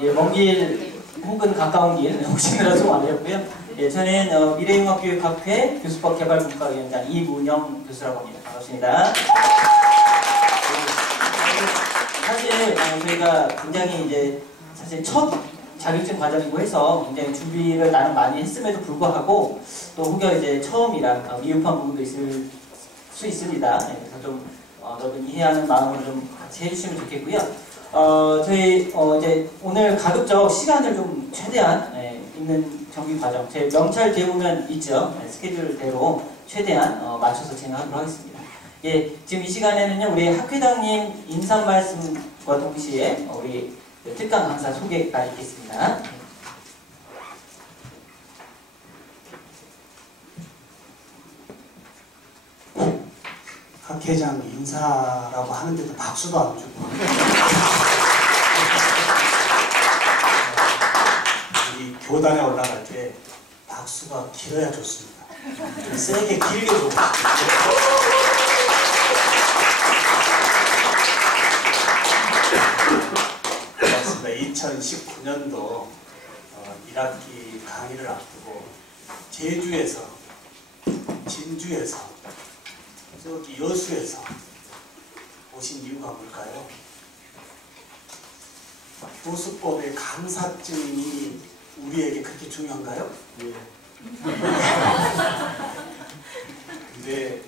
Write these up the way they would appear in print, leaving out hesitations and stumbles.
예, 먼 길 혹은 가까운 길 오시느라 수고 많으셨고요. 예, 저는 미래융합교육학회 교수법개발분과위원장 이문영 교수라고 합니다. 반갑습니다. 사실 저희가 굉장히 이제 사실 첫 자격증 과정이고 해서 굉장히 준비를 나는 많이 했음에도 불구하고 또 혹여 이제 처음이라 미흡한 부분도 있을 수 있습니다. 네, 그래서 좀 넓은 이해하는 마음으로 좀 같이 해주시면 좋겠고요. 저희 이제 오늘 가급적 시간을 좀 최대한 있는 정규 과정, 제 명찰 뒤에 보면 있죠. 스케줄대로 최대한 맞춰서 진행하도록 하겠습니다. 예, 지금 이 시간에는요 우리 학회장님 인사 말씀과 동시에 우리 특강 강사 소개가 있겠습니다. 학회장 인사라고 하는데도 박수도 안 주고 우리 교단에 올라갈 때 박수가 길어야 좋습니다. 세게 길게 줘. 그렇습니다. 2019년도 1학기 강의를 앞두고 제주에서, 진주에서, 저기 여수에서 오신 이유가 뭘까요? 교수법의 강사증이 우리에게 그렇게 중요한가요? 예. 근데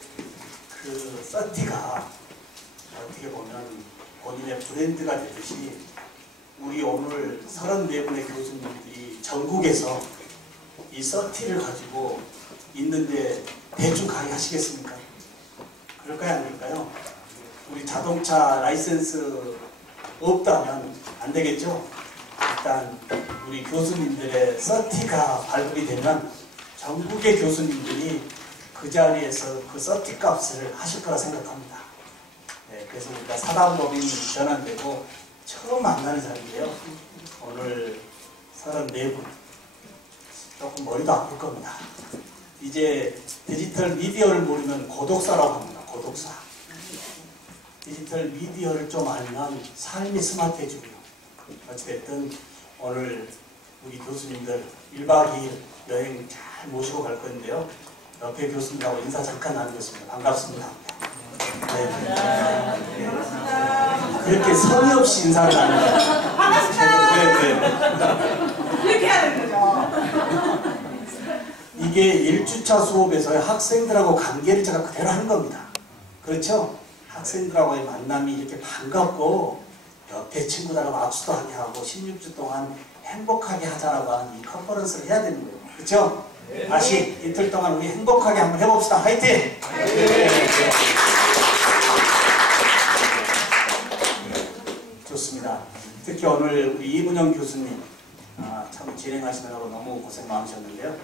그 서티가 어떻게 보면 본인의 브랜드가 되듯이 우리 오늘 34분의 교수님들이 전국에서 이 서티를 가지고 있는데 대충 강의하시겠습니까? 그럴까요? 안 그럴까요? 우리 자동차 라이센스 없다면 안 되겠죠? 일단 우리 교수님들의 서티가 발급이 되면 전국의 교수님들이 그 자리에서 그 서티 값을 하실 거라 생각합니다. 네, 그래서 우리가 사단법인이 전환되고 처음 만나는 자리인데요. 오늘 34분 조금 머리도 아플 겁니다. 이제 디지털 미디어를 모르면 고독사라고 합니다. 고독사. 디지털 미디어를 좀 알면 삶이 스마트해지고요. 어찌됐든 오늘 우리 교수님들 1박 2일 여행 잘 모시고 갈 건데요. 옆에 교수님하고 인사 잠깐 나누겠습니다. 반갑습니다. 네. 네. 그렇게 성의 없이 인사를 나누는 반갑습니다. 네. 이렇게 해야 되는 거죠. 이게 1주차 수업에서 학생들하고 관계를 제가 그대로 하는 겁니다. 그렇죠? 학생들하고의 만남이 이렇게 반갑고 옆에 친구들하고 악수도 하게 하고 16주 동안 행복하게 하자라고 하는 이 컨퍼런스를 해야 되는 거예요. 그렇죠? 네. 다시 이틀 동안 우리 행복하게 한번 해봅시다. 화이팅! 네. 네. 좋습니다. 특히 오늘 우리 이문영 교수님 참 진행하시느라고 너무 고생 많으셨는데요.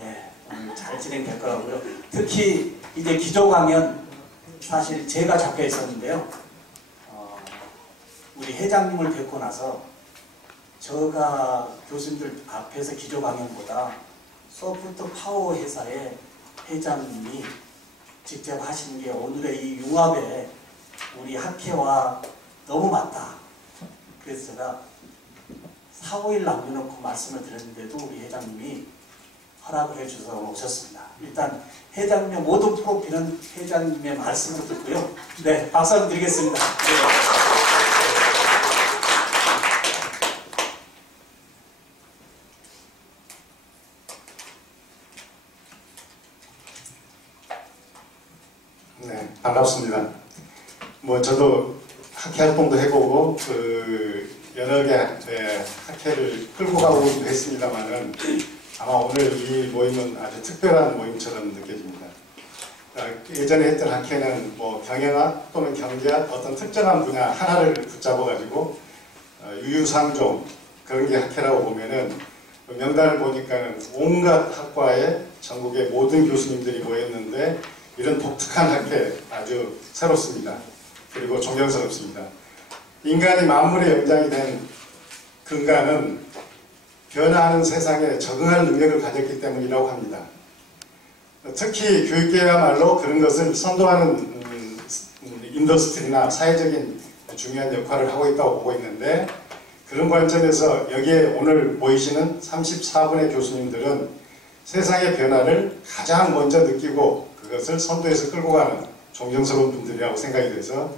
네, 오늘 잘 진행될 거라고요. 특히 이제 기조 강연 사실 제가 잡혀 있었는데요. 우리 회장님을 뵙고 나서 저가 교수님들 앞에서 기조 강연보다 소프트 파워 회사의 회장님이 직접 하시는 게 오늘의 이 융합에 우리 학회와 너무 맞다. 그래서 제가 4, 5일 남겨놓고 말씀을 드렸는데도 우리 회장님이 허락을 해주셔서 오셨습니다. 일단 회장님의 모든 프로필은 회장님의 말씀으로 듣고요. 네, 박수 한번 드리겠습니다. 네, 반갑습니다. 저도 학회 활동도 해보고 여러 개 학회를 끌고 가고도 했습니다만은 아마 오늘 이 모임은 아주 특별한 모임처럼 느껴집니다. 예전에 했던 학회는 경영학 또는 경제학 어떤 특정한 분야 하나를 붙잡아가지고 유유상종 그런 게 학회라고 보면은 명단을 보니까는 온갖 학과의 전국의 모든 교수님들이 모였는데 이런 독특한 학회 아주 새롭습니다. 그리고 존경스럽습니다. 인간이 만물의 영장이 된 근간은 변화하는 세상에 적응하는 능력을 가졌기 때문이라고 합니다. 특히 교육계야말로 그런 것을 선도하는 인더스트리나 사회적인 중요한 역할을 하고 있다고 보고 있는데 그런 관점에서 여기에 오늘 보이시는 34분의 교수님들은 세상의 변화를 가장 먼저 느끼고 그것을 선도해서 끌고 가는 존경스러운 분들이라고 생각이 돼서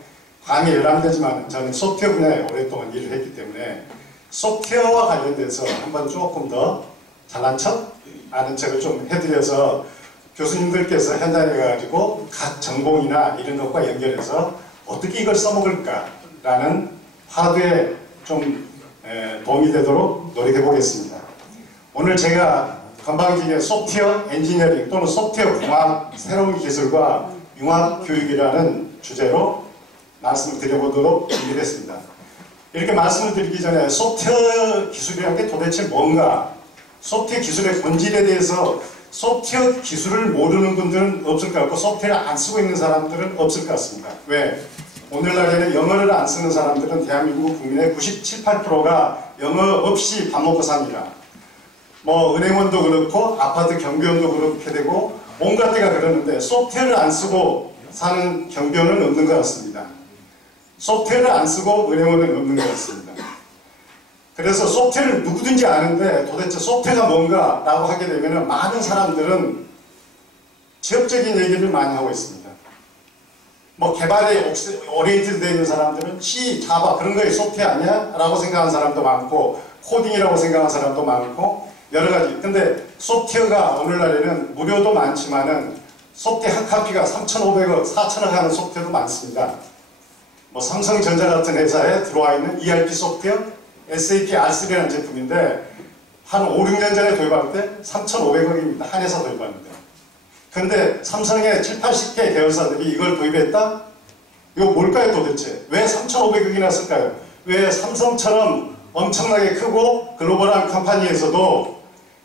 감이 열람되지만 저는 소프트웨어 분야에 오랫동안 일을 했기 때문에 소프트웨어와 관련돼서 한번 조금 더 잘난 척? 아는 척을 좀 해드려서 교수님들께서 현장에 가가지고 각 전공이나 이런 것과 연결해서 어떻게 이걸 써먹을까라는 화두에 좀 도움이 되도록 노력해 보겠습니다. 오늘 제가 건방지게 소프트웨어 엔지니어링 또는 소프트웨어 공학 새로운 기술과 융합 교육이라는 주제로 말씀을 드려보도록 준비했습니다. 이렇게 말씀을 드리기 전에 소프트웨어 기술이라는 게 도대체 뭔가, 소프트웨어 기술의 본질에 대해서 소프트웨어 기술을 모르는 분들은 없을 것 같고 소프트웨어를 안 쓰고 있는 사람들은 없을 것 같습니다. 왜? 오늘날에는 영어를 안 쓰는 사람들은 대한민국 국민의 97, 8%가 영어 없이 밥 먹고 삽니다. 뭐 은행원도 그렇고 아파트 경비원도 그렇게 되고 온갖 데가 그러는데 소프트웨어를 안 쓰고 사는 경비원은 없는 것 같습니다. 소프트웨어를 안 쓰고 은행원은 없는 것 같습니다. 그래서 소프트웨어를 누구든지 아는데 도대체 소프트웨어가 뭔가 라고 하게 되면 많은 사람들은 지역적인 얘기를 많이 하고 있습니다. 뭐 개발에 오리엔티드 되어 있는 사람들은 C, 자바 그런 거에 소프트웨어 아니야? 라고 생각하는 사람도 많고 코딩이라고 생각하는 사람도 많고 여러 가지. 근데 소프트웨어가 오늘날에는 무료도 많지만은 소프트웨어 한 카피가 3,500원, 4,000원 하는 소프트웨어도 많습니다. 뭐 삼성전자 같은 회사에 들어와 있는 ERP 소프트웨어 SAP R3라는 제품인데 한 5, 6년 전에 도입할 때 3,500원입니다. 한 회사 도입하는데. 근데 삼성의 7, 80개 계열사들이 이걸 도입했다? 이거 뭘까요 도대체? 왜 3,500억이나 쓸까요? 왜 삼성처럼 엄청나게 크고 글로벌한 컴퍼니에서도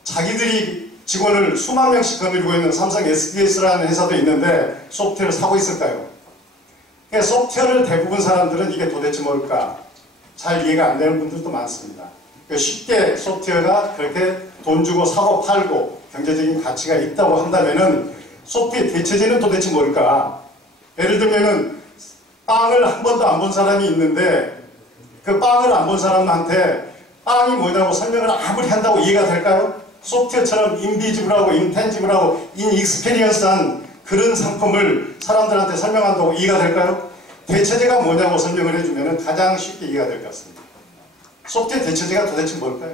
자기들이 직원을 수만 명씩 거느리고 있는 삼성 SDS라는 회사도 있는데 소프트웨어를 사고 있을까요? 그러니까 소프트웨어를 대부분 사람들은 이게 도대체 뭘까? 잘 이해가 안 되는 분들도 많습니다. 그러니까 쉽게 소프트웨어가 그렇게 돈 주고 사고 팔고 경제적인 가치가 있다고 한다면은 소프트웨어 대체제는 도대체 뭘까? 예를 들면은 빵을 한 번도 안 본 사람이 있는데 그 빵을 안 본 사람한테 빵이 뭐냐고 설명을 아무리 한다고 이해가 될까요? 소프트웨어처럼 인비지블하고 인텐지블하고 인익스페리언스한 그런 상품을 사람들한테 설명한다고 이해가 될까요? 대체제가 뭐냐고 설명을 해주면 가장 쉽게 이해가 될 것 같습니다. 소프트웨어 대체제가 도대체 뭘까요?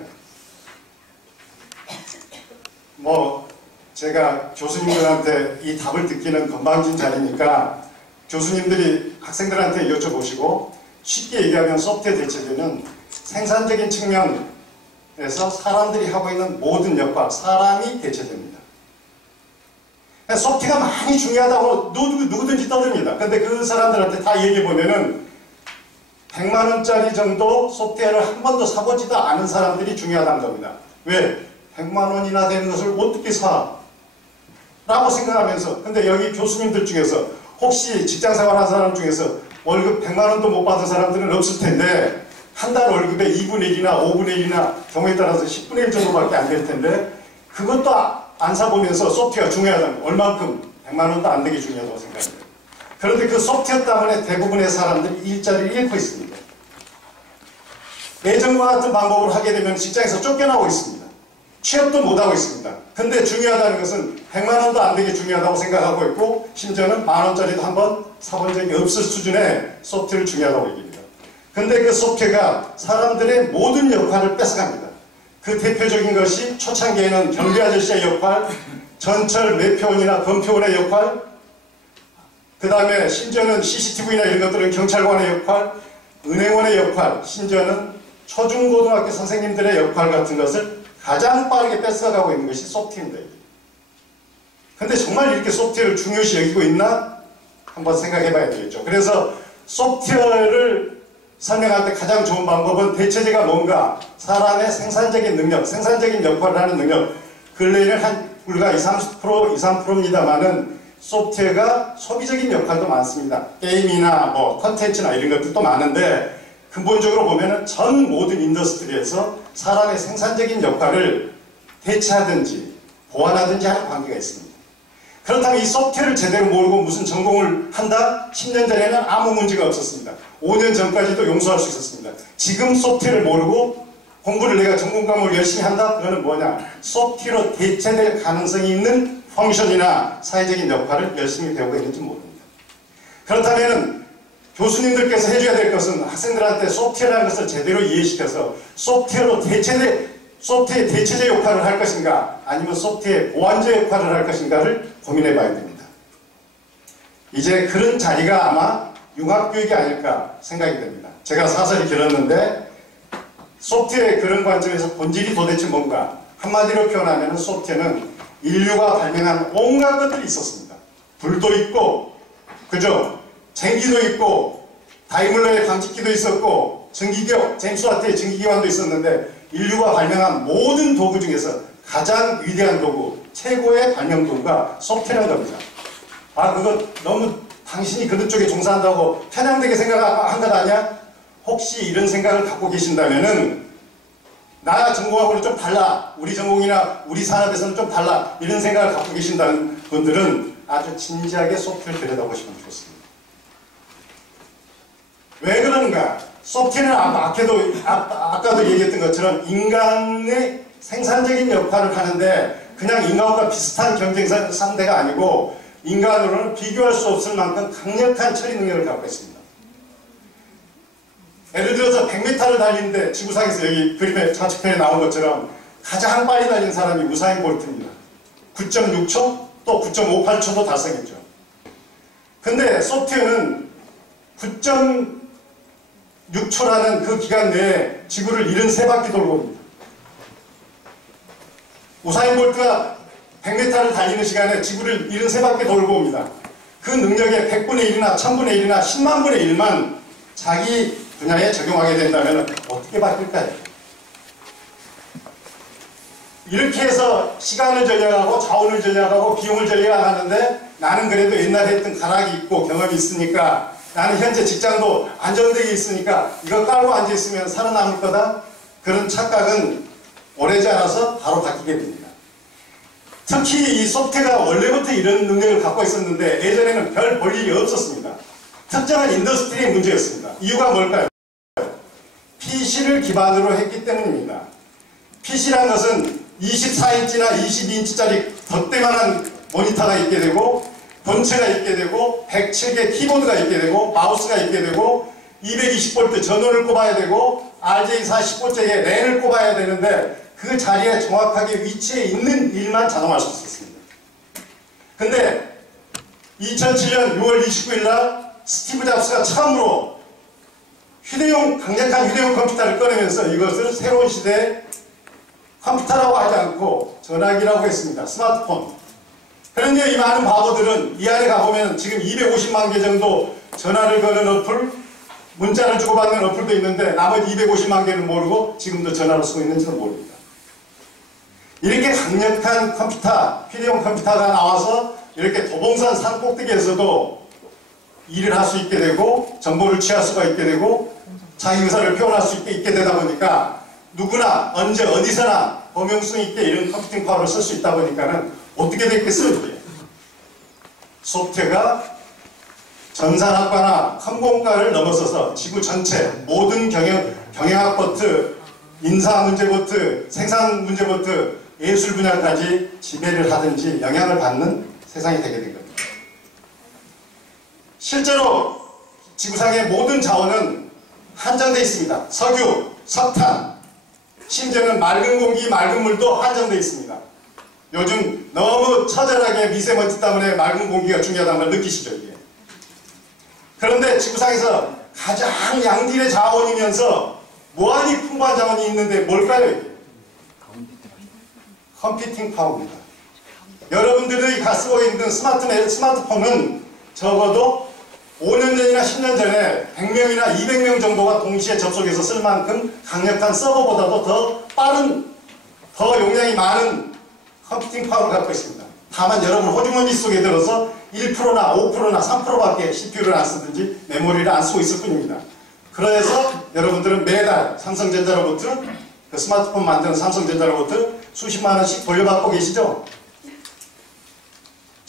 뭐 제가 교수님들한테 이 답을 듣기는 건방진 자리니까 교수님들이 학생들한테 여쭤보시고 쉽게 얘기하면 소프트웨어 대체제는 생산적인 측면에서 사람들이 하고 있는 모든 역할, 사람이 대체됩니다. 소프트웨어가 많이 중요하다고 누구든지 떠듭니다. 근데 그 사람들한테 다 얘기해보면은 100만 원짜리 정도 소프트웨어를 한 번도 사보지도 않은 사람들이 중요하다는 겁니다. 왜? 100만 원이나 되는 것을 어떻게 사? 라고 생각하면서 근데 여기 교수님들 중에서 혹시 직장생활 하는 사람 중에서 월급 100만 원도 못 받은 사람들은 없을 텐데 한 달 월급의 2분의 1이나 5분의 1이나 경우에 따라서 10분의 1 정도밖에 안 될 텐데 그것도 안 사보면서 소프트웨어가 중요하다면 얼만큼 100만 원도 안 되게 중요하다고 생각해요. 그런데 그 소프트웨어 때문에 대부분의 사람들이 일자리를 잃고 있습니다. 예전과 같은 방법으로 하게 되면 직장에서 쫓겨나고 있습니다. 취업도 못하고 있습니다. 근데 중요하다는 것은 100만 원도 안 되게 중요하다고 생각하고 있고 심지어는 만 원짜리도 한번 사본 적이 없을 수준의 소프트웨어를 중요하다고 얘기합니다. 근데 그 소프트웨어가 사람들의 모든 역할을 뺏어갑니다. 그 대표적인 것이 초창기에는 경비 아저씨의 역할, 전철 매표원이나 검표원의 역할, 그 다음에 심지어는 CCTV나 이런 것들은 경찰관의 역할, 은행원의 역할, 심지어는 초중고등학교 선생님들의 역할 같은 것을 가장 빠르게 뺏어가고 있는 것이 소프트웨어입니다. 근데 정말 이렇게 소프트웨어를 중요시 여기고 있나? 한번 생각해 봐야 되겠죠. 그래서 소프트웨어를 설명할 때 가장 좋은 방법은 대체제가 뭔가 사람의 생산적인 능력, 생산적인 역할을 하는 능력 근래에는 한 불과 20, 30%, 2, 3%입니다만은 소프트웨어가 소비적인 역할도 많습니다. 게임이나 뭐 컨텐츠나 이런 것들도 많은데 근본적으로 보면은 전 모든 인더스트리에서 사람의 생산적인 역할을 대체하든지 보완하든지 하는 관계가 있습니다. 그렇다면 이 소프트웨어를 제대로 모르고 무슨 전공을 한다? 10년 전에는 아무 문제가 없었습니다. 5년 전까지도 용서할 수 있었습니다. 지금 소프트웨어를 모르고 공부를 내가 전공 과목을 열심히 한다? 그거는 뭐냐? 소프트웨어로 대체될 가능성이 있는 펑션이나 사회적인 역할을 열심히 배우고 있는지 모릅니다. 그렇다면 교수님들께서 해줘야 될 것은 학생들한테 소프트웨어라는 것을 제대로 이해시켜서 소프트웨어의 대체제 역할을 할 것인가 아니면 소프트웨어의 보완제 역할을 할 것인가를 고민해 봐야 됩니다. 이제 그런 자리가 아마 융합교육이 아닐까 생각이 됩니다. 제가 사설이 길었는데 소프트웨어의 그런 관점에서 본질이 도대체 뭔가 한마디로 표현하면 소프트웨어는 인류가 발명한 온갖 것들이 있었습니다. 불도 있고 그죠? 전기도 있고 다이물러의 감지기도 있었고 제임스 와트의 전기기관도 있었는데 인류가 발명한 모든 도구 중에서 가장 위대한 도구, 최고의 발명 도구가 소프트웨어인 겁니다. 아, 그거 너무 당신이 그런 쪽에 종사한다고 편향되게 생각한 것 아니야? 혹시 이런 생각을 갖고 계신다면은 나 전공하고는 좀 달라. 우리 전공이나 우리 산업에서는 좀 달라. 이런 생각을 갖고 계신다는 분들은 아주 진지하게 소프트웨어를 들여다보시면 좋습니다. 왜 그러는가? 소프트웨어는 아까도 얘기했던 것처럼 인간의 생산적인 역할을 하는데 그냥 인간과 비슷한 경쟁 상대가 아니고 인간으로는 비교할 수 없을 만큼 강력한 처리 능력을 갖고 있습니다. 예를 들어서 100m를 달리는데 지구상에서 여기 그림의 좌측편에 나온 것처럼 가장 빨리 달리는 사람이 우사인 볼트입니다. 9.6초 또 9.58초도 달성했죠. 근데 소프트웨어는 9.6초라는 그 기간 내에 지구를 73바퀴 돌고 옵니다. 우사인 볼트가 100m를 달리는 시간에 지구를 73바퀴 돌고 옵니다. 그 능력의 100분의 1이나 1000분의 1이나 10만 분의 1만 자기 분야에 적용하게 된다면 어떻게 바뀔까요? 이렇게 해서 시간을 절약하고 자원을 절약하고 비용을 절약하는데 나는 그래도 옛날에 했던 가락이 있고 경험이 있으니까 나는 현재 직장도 안정되게 있으니까 이거 깔고 앉아있으면 살아남을 거다? 그런 착각은 오래지 않아서 바로 바뀌게 됩니다. 특히 이 소프트웨어가 원래부터 이런 능력을 갖고 있었는데 예전에는 별 볼 일이 없었습니다. 특정한 인더스트리의 문제였습니다. 이유가 뭘까요? PC를 기반으로 했기 때문입니다. PC라는 것은 24인치나 22인치짜리 덧대만한 모니터가 있게 되고 본체가 있게 되고 107개 키보드가 있게 되고 마우스가 있게 되고 220V 전원을 꼽아야 되고 RJ45J의 랜을 꼽아야 되는데 그 자리에 정확하게 위치해 있는 일만 자동할 수 있었습니다. 근데 2007년 6월 29일 날 스티브 잡스가 처음으로 강력한 휴대용 컴퓨터를 꺼내면서 이것을 새로운 시대의 컴퓨터라고 하지 않고 전화기라고 했습니다. 스마트폰. 그런데 이 많은 바보들은 이 안에 가보면 지금 250만 개 정도 전화를 거는 어플, 문자를 주고받는 어플도 있는데 나머지 250만 개는 모르고 지금도 전화를 쓰고 있는지도 모릅니다. 이렇게 강력한 컴퓨터, 휴대용 컴퓨터가 나와서 이렇게 도봉산 산 꼭대기에서도 일을 할 수 있게 되고 정보를 취할 수가 있게 되고 자기 의사를 표현할 수 있게 되다 보니까 누구나 언제 어디서나 범용성 있게 이런 컴퓨팅 파워를 쓸 수 있다 보니까는 어떻게 됐겠어요? 이게? 소프트웨어가 전산학과나 컴공과를 넘어서서 지구 전체 모든 경영학부터 인사문제부터 생산문제부터 예술 분야까지 지배를 하든지 영향을 받는 세상이 되게 된 겁니다. 실제로 지구상의 모든 자원은 한정되어 있습니다. 석유, 석탄, 심지어는 맑은 공기, 맑은 물도 한정되어 있습니다. 요즘 너무 처절하게 미세먼지 때문에 맑은 공기가 중요하다는 걸 느끼시죠, 이게. 그런데 지구상에서 가장 양질의 자원이면서 무한히 풍부한 자원이 있는데 뭘까요, 이게? 컴퓨팅 파워입니다. 여러분들이 쓰고 있는 스마트폰은 적어도 5년 전이나 10년 전에 100명이나 200명 정도가 동시에 접속해서 쓸 만큼 강력한 서버보다도 더 빠른, 더 용량이 많은 컴퓨팅 파워를 갖고 있습니다. 다만 여러분 호주머니 속에 들어서 1%나 5%나 3%밖에 CPU를 안 쓰든지 메모리를 안 쓰고 있을 뿐입니다. 그래서 여러분들은 매달 삼성전자로부터 그 스마트폰 만드는 삼성전자로부터 수십만 원씩 돌려받고 계시죠?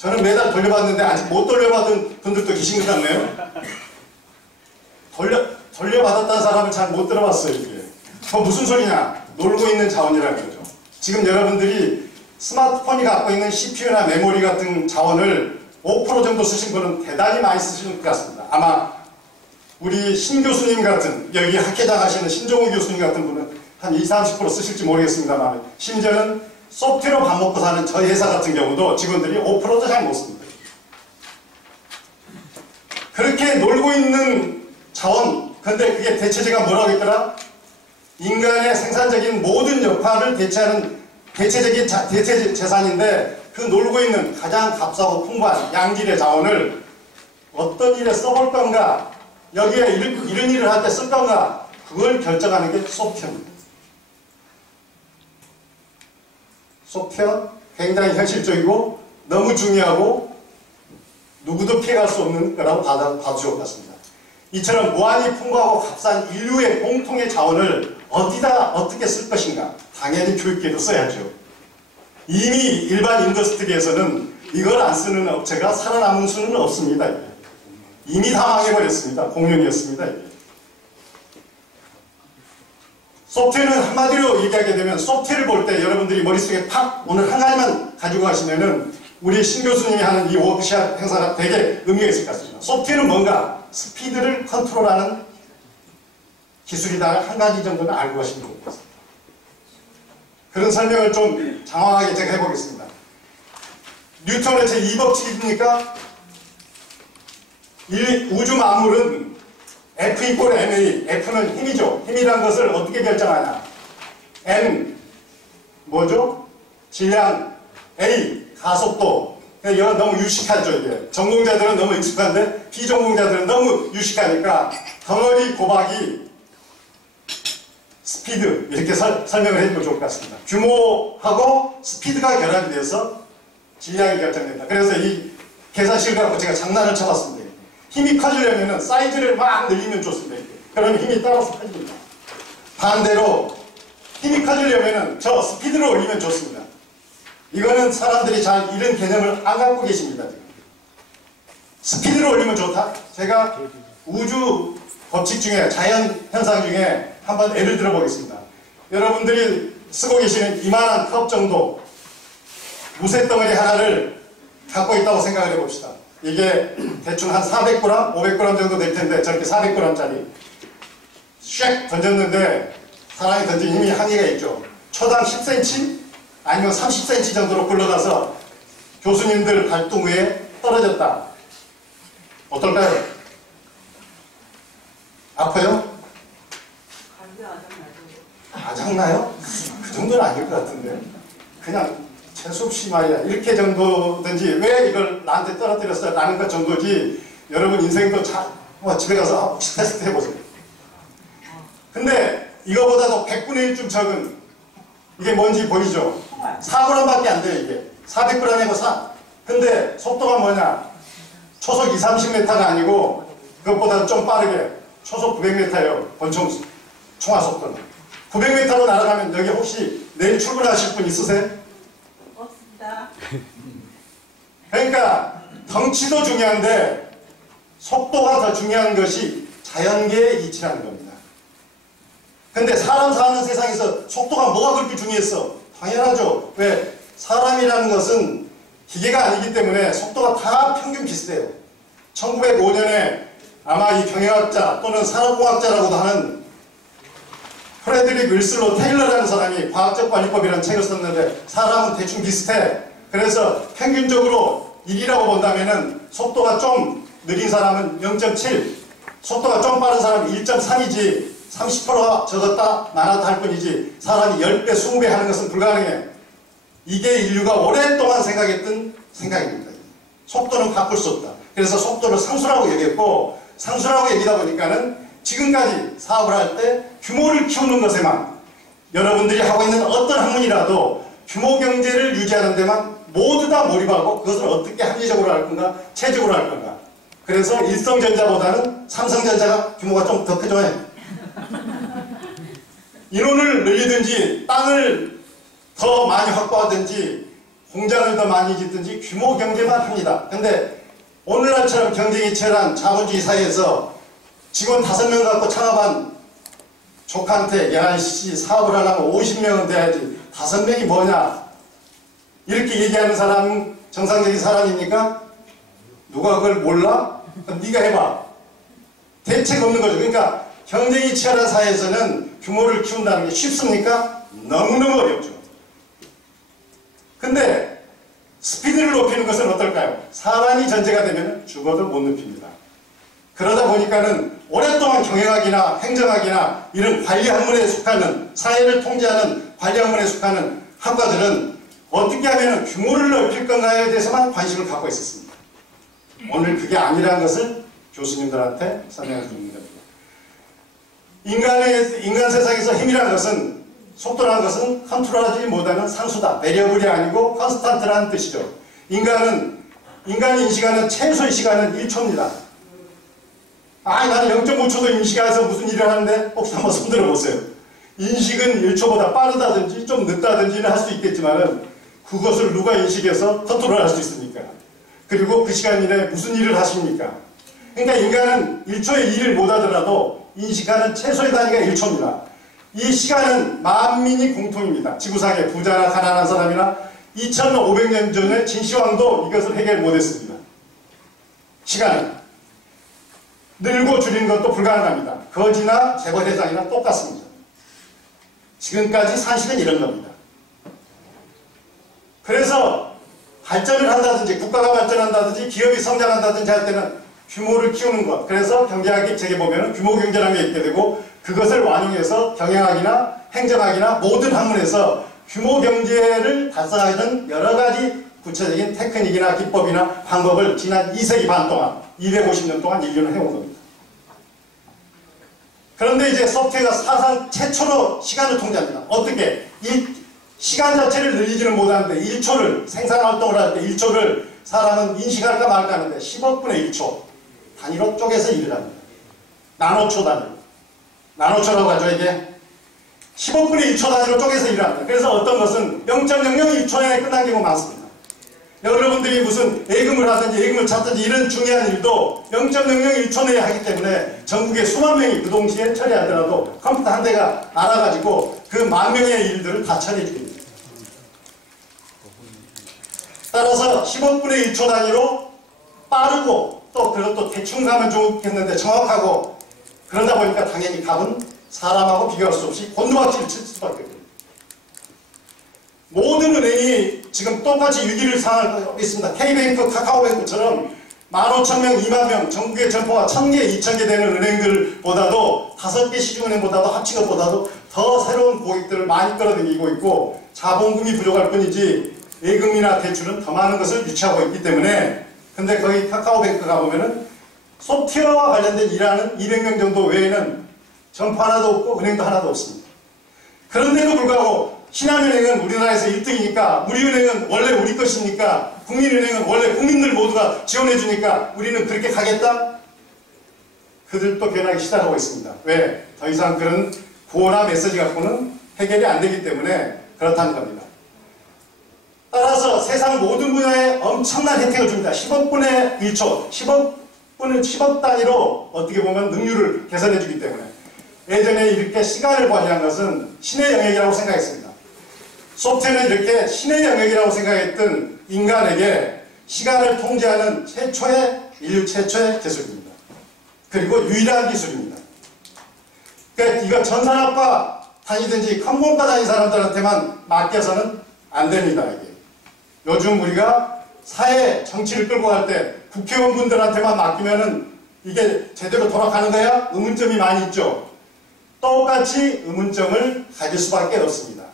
저는 매달 돌려받는데 아직 못 돌려받은 분들도 계신 것 같네요. 돌려받았다는 사람을 잘 못 들어봤어요. 이게 무슨 소리냐? 놀고 있는 자원이라는 거죠. 지금 여러분들이 스마트폰이 갖고 있는 CPU나 메모리 같은 자원을 5% 정도 쓰신 분은 대단히 많이 쓰시는 것 같습니다. 아마 우리 신 교수님 같은, 여기 학회장 하시는 신종우 교수님 같은 분은 한 20-30% 쓰실지 모르겠습니다만, 심지어는 소프트웨어로 밥 먹고 사는 저희 회사 같은 경우도 직원들이 5%도 잘 못 씁니다. 그렇게 놀고 있는 자원, 근데 그게 대체제가 뭐라고 했더라? 인간의 생산적인 모든 역할을 대체하는 대체적인 대체 재산인데, 그 놀고 있는 가장 값싸고 풍부한 양질의 자원을 어떤 일에 써볼 건가, 여기에 이런 일을 할 때 쓸 건가, 그걸 결정하는 게 소프트웨어입니다. 소프트웨어 굉장히 현실적이고 너무 중요하고 누구도 피해갈 수 없는 거라고 봐주실 것 같습니다. 이처럼 무한히 풍부하고 값싼 인류의 공통의 자원을 어디다 어떻게 쓸 것인가, 당연히 교육계도 써야죠. 이미 일반 인더스트리에서는 이걸 안 쓰는 업체가 살아남은 수는 없습니다. 이미 다 망해버렸습니다. 공룡이었습니다. 소프트웨어는 한마디로 얘기하게 되면, 소프트웨어를 볼 때 여러분들이 머릿속에 팍 오늘 한 가지만 가지고 가시면은 우리 신 교수님이 하는 이 워크샵 행사가 되게 의미가 있을 것 같습니다. 소프트웨어는 뭔가 스피드를 컨트롤하는 기술이다. 한 가지 정도는 알고 가시면 좋을 것 같습니다. 그런 설명을 좀 장황하게 제가 해보겠습니다. 뉴턴의 제2법칙입니까? 우주 만물은 F = ma, F는 힘이죠. 힘이란 것을 어떻게 결정하냐? m 뭐죠? 질량, a 가속도. 이건 너무 유식하죠. 이게 전공자들은 너무 익숙한데 비전공자들은 너무 유식하니까 덩어리 곱하기 스피드, 이렇게 설명을 해주면 좋을 것 같습니다. 규모하고 스피드가 결합이 돼서 질량이 결정된다. 그래서 이 계산식을 갖고 제가 장난을 쳐봤습니다. 힘이 커지려면 사이즈를 막 늘리면 좋습니다. 그러면 힘이 따라서 커집니다. 반대로 힘이 커지려면 저 스피드를 올리면 좋습니다. 이거는 사람들이 잘 이런 개념을 안 갖고 계십니다. 지금. 스피드를 올리면 좋다? 제가 우주 법칙 중에, 자연 현상 중에 한번 예를 들어 보겠습니다. 여러분들이 쓰고 계시는 이만한 컵 정도 무쇠덩어리 하나를 갖고 있다고 생각을 해봅시다. 이게 대충 한 400g, 500g 정도 될 텐데, 저렇게 400g짜리 샥 던졌는데 사람이 던진 힘이 한계가 있죠. 초당 10cm 아니면 30cm 정도로 굴러가서 교수님들 발등위에 떨어졌다. 어떨까요? 아파요? 아작나요? 그 정도는 아닐 것 같은데. 그냥 재수없이 말이야. 이렇게 정도든지 왜 이걸 나한테 떨어뜨렸어? 라는 것 정도지. 여러분 인생도 집에 가서 혹시 테스트 해보세요. 근데 이거보다도 100분의 1쯤 적은, 이게 뭔지 보이죠? 4g밖에 안 돼요. 이게 400g이고 4. 근데 속도가 뭐냐? 초속 20-30m가 아니고 그것보다 좀 빠르게 초속 900m예요. 권총 총알 속도는. 900m로 날아가면, 여기 혹시 내일 출근하실 분 있으세요? 없습니다. 그러니까 덩치도 중요한데 속도가 더 중요한 것이 자연계의 이치라는 겁니다. 근데 사람 사는 세상에서 속도가 뭐가 그렇게 중요했어? 당연하죠. 왜? 사람이라는 것은 기계가 아니기 때문에 속도가 다 평균 비슷해요. 1905년에 아마 이 경영학자 또는 산업공학자라고도 하는 프레드릭 윌슬로 테일러라는 사람이 과학적 관리법이라는 책을 썼는데, 사람은 대충 비슷해. 그래서 평균적으로 1이라고 본다면은 속도가 좀 느린 사람은 0.7, 속도가 좀 빠른 사람은 1.3이지 30%가 적었다 많았다 할 뿐이지 사람이 10배, 20배 하는 것은 불가능해. 이게 인류가 오랫동안 생각했던 생각입니다. 속도는 바꿀 수 없다. 그래서 속도를 상수라고 얘기했고, 상수라고 얘기하다 보니까는 지금까지 사업을 할 때 규모를 키우는 것에만, 여러분들이 하고 있는 어떤 학문이라도 규모 경제를 유지하는 데만 모두 다 몰입하고, 그것을 어떻게 합리적으로 할 건가, 체적으로 할 건가. 그래서 일성전자보다는 삼성전자가 규모가 좀 더 크죠. 인원을 늘리든지 땅을 더 많이 확보하든지 공장을 더 많이 짓든지 규모 경제만 합니다. 근데 오늘날처럼 경쟁이 치열한 자본주의 사회에서 직원 5명 갖고 창업한 조카한테 야씨 사업을 하려면 50명은 돼야지 5명이 뭐냐 이렇게 얘기하는 사람은 정상적인 사람입니까? 누가 그걸 몰라? 그럼 네가 해봐. 대책 없는 거죠. 그러니까 경쟁이 치열한 사회에서는 규모를 키운다는 게 쉽습니까? 너무너무 어렵죠. 근데 스피드를 높이는 것은 어떨까요? 사람이 전제가 되면 죽어도 못 높입니다. 그러다 보니까는 오랫동안 경영학이나 행정학이나 이런 관리 학문에 속하는 사회를 통제하는 관리 학문에 속하는 학과들은 어떻게 하면 규모를 높일 건가에 대해서만 관심을 갖고 있었습니다. 오늘 그게 아니라는 것을 교수님들한테 설명해 드립니다. 인간 세상에서 힘이라는 것은 속도라는 것은 컨트롤하지 못하는 상수다. 베리어블이 아니고 컨스탄트라는 뜻이죠. 인간이 인식하는 최소의 시간은 1초입니다. 나는 0.5초도 인식해서 무슨 일을 하는데 혹시 한번 손들어 보세요. 인식은 1초보다 빠르다든지 좀 늦다든지는 할 수 있겠지만은 그것을 누가 인식해서 컨트롤할 수 있습니까? 그리고 그 시간 이내에 무슨 일을 하십니까? 그러니까 인간은 1초의 일을 못하더라도 인식하는 최소의 단위가 1초입니다. 이 시간은 만민이 공통입니다. 지구상에 부자나 가난한 사람이나 2500년 전에 진시황도 이것을 해결 못했습니다. 시간은 늘고 줄이는 것도 불가능합니다. 거지나 재벌회장이나 똑같습니다. 지금까지 산실은 이런 겁니다. 그래서 발전을 한다든지 국가가 발전한다든지 기업이 성장한다든지 할 때는 규모를 키우는 것. 그래서 경제학의 책에 보면 규모 경제라는 게 있게 되고 그것을 완용해서 경영학이나 행정학이나 모든 학문에서 규모 경제를 달성하는 여러 가지 구체적인 테크닉이나 기법이나 방법을 지난 2세기 반 동안 250년 동안 인류는 해온 겁니다. 그런데 이제 소프트웨어가 사상 최초로 시간을 통제합니다. 어떻게? 시간 자체를 늘리지는 못하는데 1초를 생산활동을 할 때 1초를 사람은 인식할까 말까 하는데 10억분의 1초 단위로 쪼개서 일을 합니다. 나노초 단위로. 나노초라고 하죠 이게. 10억분의 1초 단위로 쪼개서 일을 합니다. 그래서 어떤 것은 0.001초 내에 끝난 경우가 많습니다. 여러분들이 무슨 예금을 하든지 예금을 찾든지 이런 중요한 일도 0.001초 내에 하기 때문에 전국에 수만 명이 그 동시에 처리하더라도 컴퓨터 한 대가 알아가지고 그 만 명의 일들을 다 처리해 줍니다. 따라서 10억분의 1초 단위로 빠르고 또 그것도 대충 가면 좋겠는데 정확하고 그러다 보니까 당연히 값은 사람하고 비교할 수 없이 곤두박질을 칠 수밖에 없습니다. 모든 은행이 지금 똑같이 위기를 상황하고 있습니다. K뱅크, 카카오뱅크처럼 15,000명, 20,000명, 전국의 점포가 1,000개, 2,000개 되는 은행들보다도 5개 시중은행보다도 합친 것보다도 더 새로운 고객들을 많이 끌어들이고 있고 자본금이 부족할 뿐이지 예금이나 대출은 더 많은 것을 유치하고 있기 때문에 근데 거기 카카오뱅크 가보면은 소프트웨어와 관련된 일하는 200명 정도 외에는 점포 하나도 없고 은행도 하나도 없습니다. 그런데도 불구하고 신한은행은 우리나라에서 1등이니까 우리은행은 원래 우리 것이니까 국민은행은 원래 국민들 모두가 지원해주니까 우리는 그렇게 가겠다? 그들도 변하기 시작하고 있습니다. 왜? 더 이상 그런 구호나 메시지 갖고는 해결이 안 되기 때문에 그렇다는 겁니다. 따라서 세상 모든 분야에 엄청난 혜택을 줍니다. 10억분의 1초, 10억 단위로 어떻게 보면 능률을 개선해 주기 때문에 예전에 이렇게 시간을 관리한 것은 신의 영역이라고 생각했습니다. 소프트웨어는 이렇게 신의 영역이라고 생각했던 인간에게 시간을 통제하는 인류 최초의 기술입니다. 그리고 유일한 기술입니다. 그러니까 이거 전산학과 다니든지 컴공과 다니는 사람들한테만 맡겨서는 안 됩니다. 이게. 요즘 우리가 사회 정치를 끌고 갈 때 국회의원분들한테만 맡기면은 이게 제대로 돌아가는 거야? 의문점이 많이 있죠. 똑같이 의문점을 가질 수밖에 없습니다.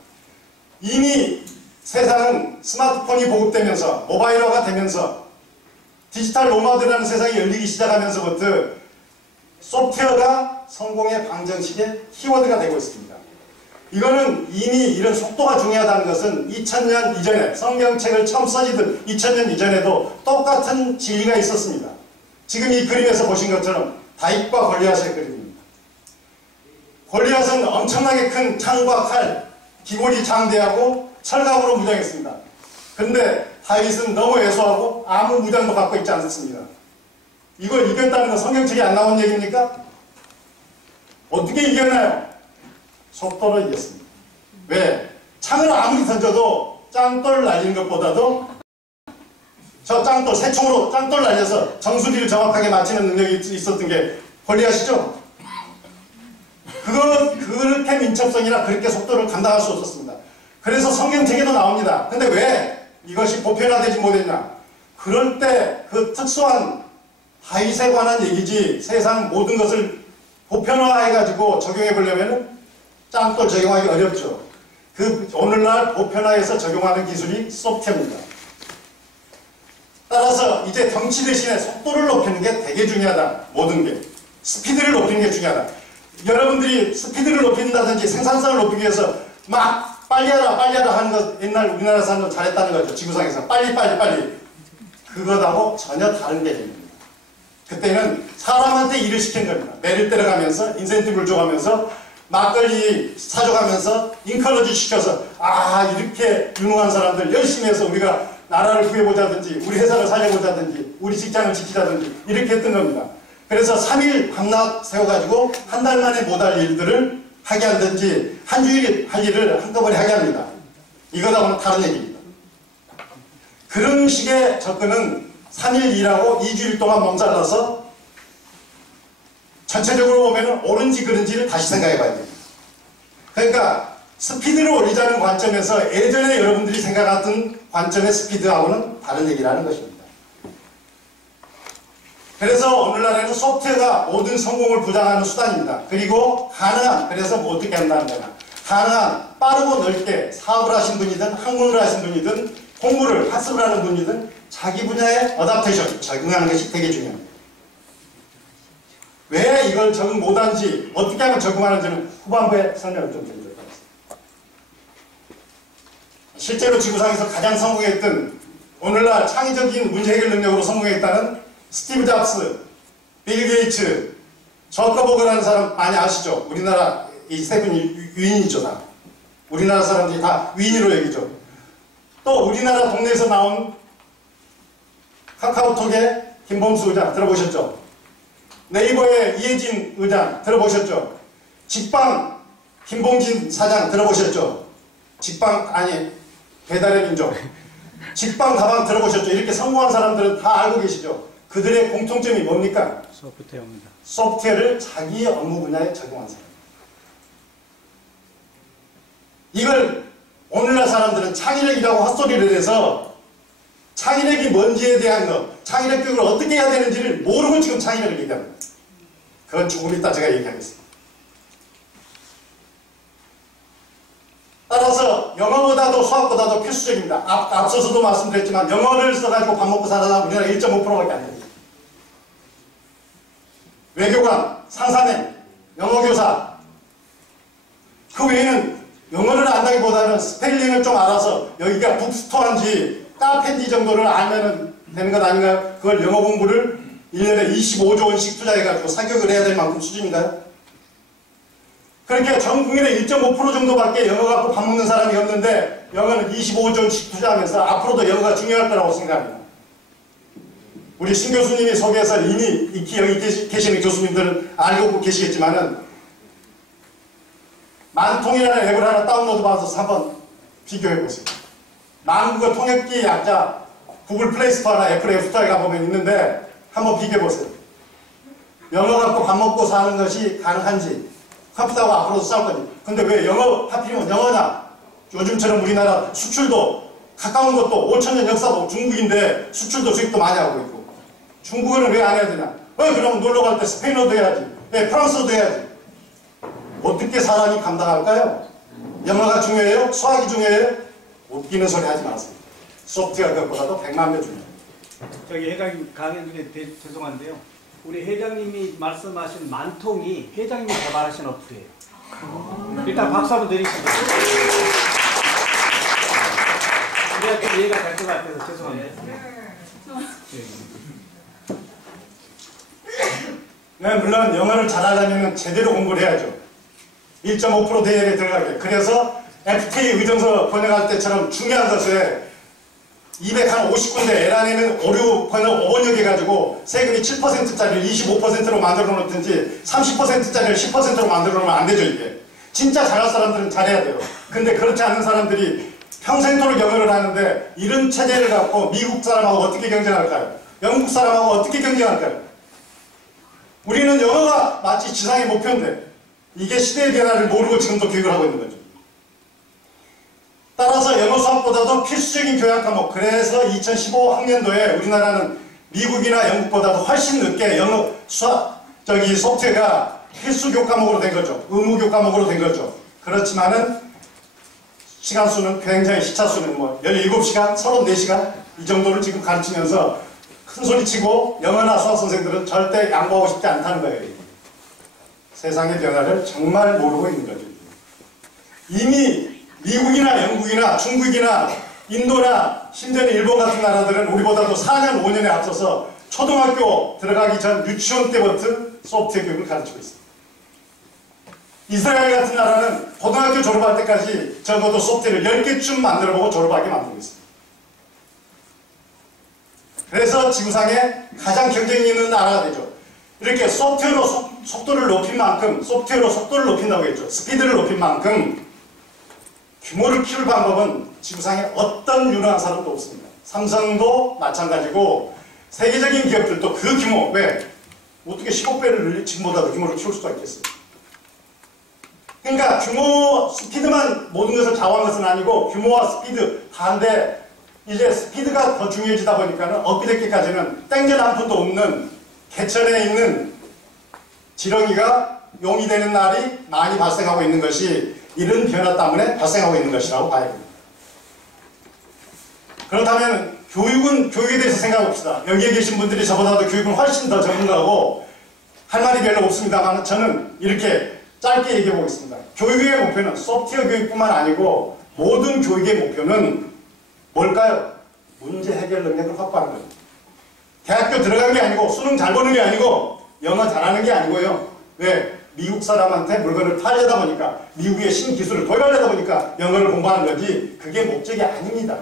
이미 세상은 스마트폰이 보급되면서 모바일화가 되면서 디지털 노마드라는 세상이 열리기 시작하면서부터 소프트웨어가 성공의 방정식의 키워드가 되고 있습니다. 이거는 이미 이런 속도가 중요하다는 것은 2000년 이전에 성경책을 처음 써지던 2000년 이전에도 똑같은 진리가 있었습니다. 지금 이 그림에서 보신 것처럼 다윗과 골리앗의 그림입니다. 골리앗은 엄청나게 큰 창과 칼, 기골이 장대하고 철갑으로 무장했습니다. 근데 다윗은 너무 애소하고 아무 무장도 갖고 있지 않습니다. 이걸 이겼다는 건 성경책에 안 나온 얘기입니까? 어떻게 이겼나요? 속도로 이겼습니다. 왜? 창을 아무리 던져도 짱돌 날리는 것보다도 저 짱돌, 새총으로 짱돌 날려서 정수리를 정확하게 맞히는 능력이 있었던 게 골리앗이죠? 그렇게 민첩성이나 그렇게 속도를 감당할 수 없었습니다. 그래서 성경책에도 나옵니다. 근데 왜 이것이 보편화되지 못했냐? 그럴 때 그 특수한 다윗에 관한 얘기지 세상 모든 것을 보편화해가지고 적용해 보려면 짱돌 적용하기 어렵죠. 오늘날 보편화해서 적용하는 기술이 소프트웨어입니다. 따라서 이제 덩치 대신에 속도를 높이는 게 되게 중요하다. 모든 게. 스피드를 높이는 게 중요하다. 여러분들이 스피드를 높인다든지 생산성을 높이기 위해서 막 빨리 하라 하는 것 옛날 우리나라 사람들 잘했다는 거죠. 지구상에서 빨리 그것하고 전혀 다른 개념입니다. 그때는 사람한테 일을 시킨 겁니다. 매를 때려가면서 인센티브를 줘가면서 막걸리 사줘가면서 인커러지 시켜서 이렇게 유능한 사람들 열심히 해서 우리가 나라를 구해보자든지 우리 회사를 살려보자든지 우리 직장을 지키자든지 이렇게 했던 겁니다. 그래서 3일 밤낮 세워가지고 한 달 만에 못할 일들을 하게 하든지 한 주일 할 일을 한꺼번에 하게 합니다. 이거하고는 다른 얘기입니다. 그런 식의 접근은 3일 일하고 2주일 동안 몸살라서 전체적으로 보면 옳은지 그른지를 다시 생각해 봐야 됩니다. 그러니까 스피드를 올리자는 관점에서 예전에 여러분들이 생각했던 관점의 스피드하고는 다른 얘기라는 것입니다. 그래서 오늘날에는 소프트웨어가 모든 성공을 부장하는 수단입니다. 그리고 그래서 뭐 어떻게 한다는 거냐. 가능한 빠르고 넓게 사업을 하신 분이든 학문을 하신 분이든 공부를 학습을 하는 분이든 자기 분야에 어답테이션, 적응하는 것이 되게 중요합니다. 왜 이걸 적응 못하는지 어떻게 하면 적응하는지는 후반부에 설명을 좀 드리도록 하겠습니다. 실제로 지구상에서 가장 성공했던 오늘날 창의적인 문제 해결 능력으로 성공했다는 스티브 잡스, 빌 게이츠, 저커버그라는 사람 많이 아시죠? 우리나라 이 세 분이 위인이죠. 다. 우리나라 사람들이 다 위인으로 얘기죠. 또 우리나라 동네에서 나온 카카오톡의 김범수 의장 들어보셨죠? 네이버의 이혜진 의장 들어보셨죠? 직방 김봉진 사장 들어보셨죠? 배달의 민족. 직방 가방 들어보셨죠? 이렇게 성공한 사람들은 다 알고 계시죠? 그들의 공통점이 뭡니까? 소프트웨어입니다. 소프트웨어를 자기 업무 분야에 적용한 사람. 이걸 오늘날 사람들은 창의력이라고 헛소리를 해서 창의력이 뭔지에 대한 것, 창의력 교육을 어떻게 해야 되는지를 모르고 지금 창의력을 얘기합니다. 그건 조금 이따 제가 얘기하겠습니다. 따라서 영어보다도 수학보다도 필수적입니다. 앞서서도 말씀드렸지만 영어를 써가지고 밥 먹고 사는 사람 우리나라 1.5%밖에 안 됩니다. 외교관, 상사님, 영어교사 그 외에는 영어를 안다기보다는 스펠링을 좀 알아서 여기가 북스토어인지 카페인지 정도를 알면 되는 것 아닌가요? 그걸 영어 공부를 1년에 25조 원씩 투자해가지고 사교육을 해야 될 만큼 수준인가요? 그렇게 전 국민의 1.5% 정도밖에 영어 갖고 밥 먹는 사람이 없는데 영어는 25조 원씩 투자하면서 앞으로도 영어가 중요할 거라고 생각합니다. 우리 신 교수님이 소개해서 이미 여기 계시는 교수님들은 알고 계시겠지만은 만통이라는 앱을 하나 다운로드 받아서 한번 비교해보세요. 만국어 통역기 약자 구글 플레이스토어나 애플 앱스토어에 가보면 있는데 한번 비교해보세요. 영어 갖고 밥 먹고 사는 것이 가능한지 컴퓨터하고 앞으로도 싸울 건지. 근데 왜 하필이면 영어냐? 요즘처럼 우리나라 수출도 가까운 것도 5천년 역사도 중국인데 수출도 수입도 많이 하고 있고 중국어는 왜 안 해야 되냐? 그럼 놀러 갈 때 스페인어도 해야지. 프랑스어도 해야지. 어떻게 사람이 감당할까요? 영어가 중요해요? 수학이 중요해요? 웃기는 소리 하지 마세요. 소프트웨어 것보다도 100만 배 중요해요. 저기 회장님 강연 중에 죄송한데요. 우리 회장님이 말씀하신 만통이 회장님이 개발하신 어플이에요. 일단 박수 한번 드리시죠. 그래야 좀 이해가 될 것 같아서 죄송합니다. 네, 물론 영어를 잘하려면 제대로 공부를 해야죠. 1.5% 대회에 들어가게. 그래서 FTA 의정서 번역할 때처럼 중요한 것에 250군데 에란에는 오류 어번역해가지고 세금이 7%짜리를 25%로 만들어 놓든지 30%짜리를 10%로 만들어 놓으면 안 되죠. 이게 진짜 잘할 사람들은 잘해야 돼요. 근데 그렇지 않은 사람들이 평생토록 영어를 하는데 이런 체제를 갖고 미국 사람하고 어떻게 경쟁할까요? 영국 사람하고 어떻게 경쟁할까요? 우리는 영어가 마치 지상의 목표인데 이게 시대의 변화를 모르고 지금도 교육을 하고 있는 거죠. 따라서 영어 수학보다도 필수적인 교양 과목, 그래서 2015 학년도에 우리나라는 미국이나 영국보다도 훨씬 늦게 영어 수학 소프트웨어가 필수 교과목으로 된 거죠. 의무 교과목으로 된 거죠. 그렇지만은 시간 수는 굉장히 시차 수는 17시간, 34시간 이 정도를 지금 가르치면서 큰 소리치고 영어나 수학 선생들은 절대 양보하고 싶지 않다는 거예요. 세상의 변화를 정말 모르고 있는 거죠. 이미 미국이나 영국이나 중국이나 인도나 심지어는 일본 같은 나라들은 우리보다도 4년, 5년에 앞서서 초등학교 들어가기 전 유치원 때부터 소프트웨어 교육을 가르치고 있습니다. 이스라엘 같은 나라는 고등학교 졸업할 때까지 적어도 소프트웨어를 10개쯤 만들어보고 졸업하게 만들고 있습니다. 그래서 지구상에 가장 경쟁이 있는 나라가 되죠. 이렇게 소프트웨어로 속도를 높인 만큼, 소프트웨어로 속도를 높인다고 했죠. 스피드를 높인 만큼 규모를 키울 방법은 지구상에 어떤 유능한 사람도 없습니다. 삼성도 마찬가지고 세계적인 기업들도 그 규모, 왜? 어떻게 15배를 지금보다도 규모를 키울 수가 있겠어요? 그러니까 규모, 스피드만 모든 것을 좌우하는 것은 아니고 규모와 스피드 다인데 이제 스피드가 더 중요해지다 보니까는 엊그저께까지는 땡전 한 푼도 없는 개천에 있는 지렁이가 용이 되는 날이 많이 발생하고 있는 것이 이런 변화 때문에 발생하고 있는 것이라고 봐야 됩니다. 그렇다면 교육은 교육에 대해서 생각해 봅시다. 여기에 계신 분들이 저보다도 교육은 훨씬 더 전문가고 할 말이 별로 없습니다만 저는 이렇게 짧게 얘기해 보겠습니다. 교육의 목표는 소프트웨어 교육뿐만 아니고 모든 교육의 목표는 뭘까요? 문제 해결 능력을 확보하는 겁니다. 대학교 들어간 게 아니고 수능 잘 보는 게 아니고 영어 잘하는 게 아니고요. 왜? 미국 사람한테 물건을 팔려다 보니까 미국의 신기술을 도입하려다 보니까 영어를 공부하는 거지 그게 목적이 아닙니다.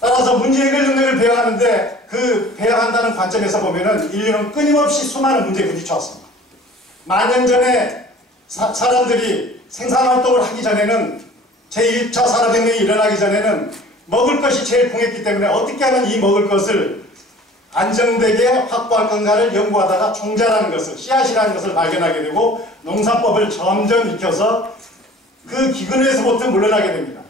따라서 문제 해결 능력을 배워하는데 그 배워한다는 관점에서 보면은 인류는 끊임없이 수많은 문제에 부딪혀왔습니다. 만년 전에 사람들이 생산활동을 하기 전에는 제1차 산업혁명이 일어나기 전에는 먹을 것이 제일 풍했기 때문에 어떻게 하면 이 먹을 것을 안정되게 확보할 건가를 연구하다가 종자라는 것을, 씨앗이라는 것을 발견하게 되고 농사법을 점점 익혀서 그 기근에서부터 물러나게 됩니다.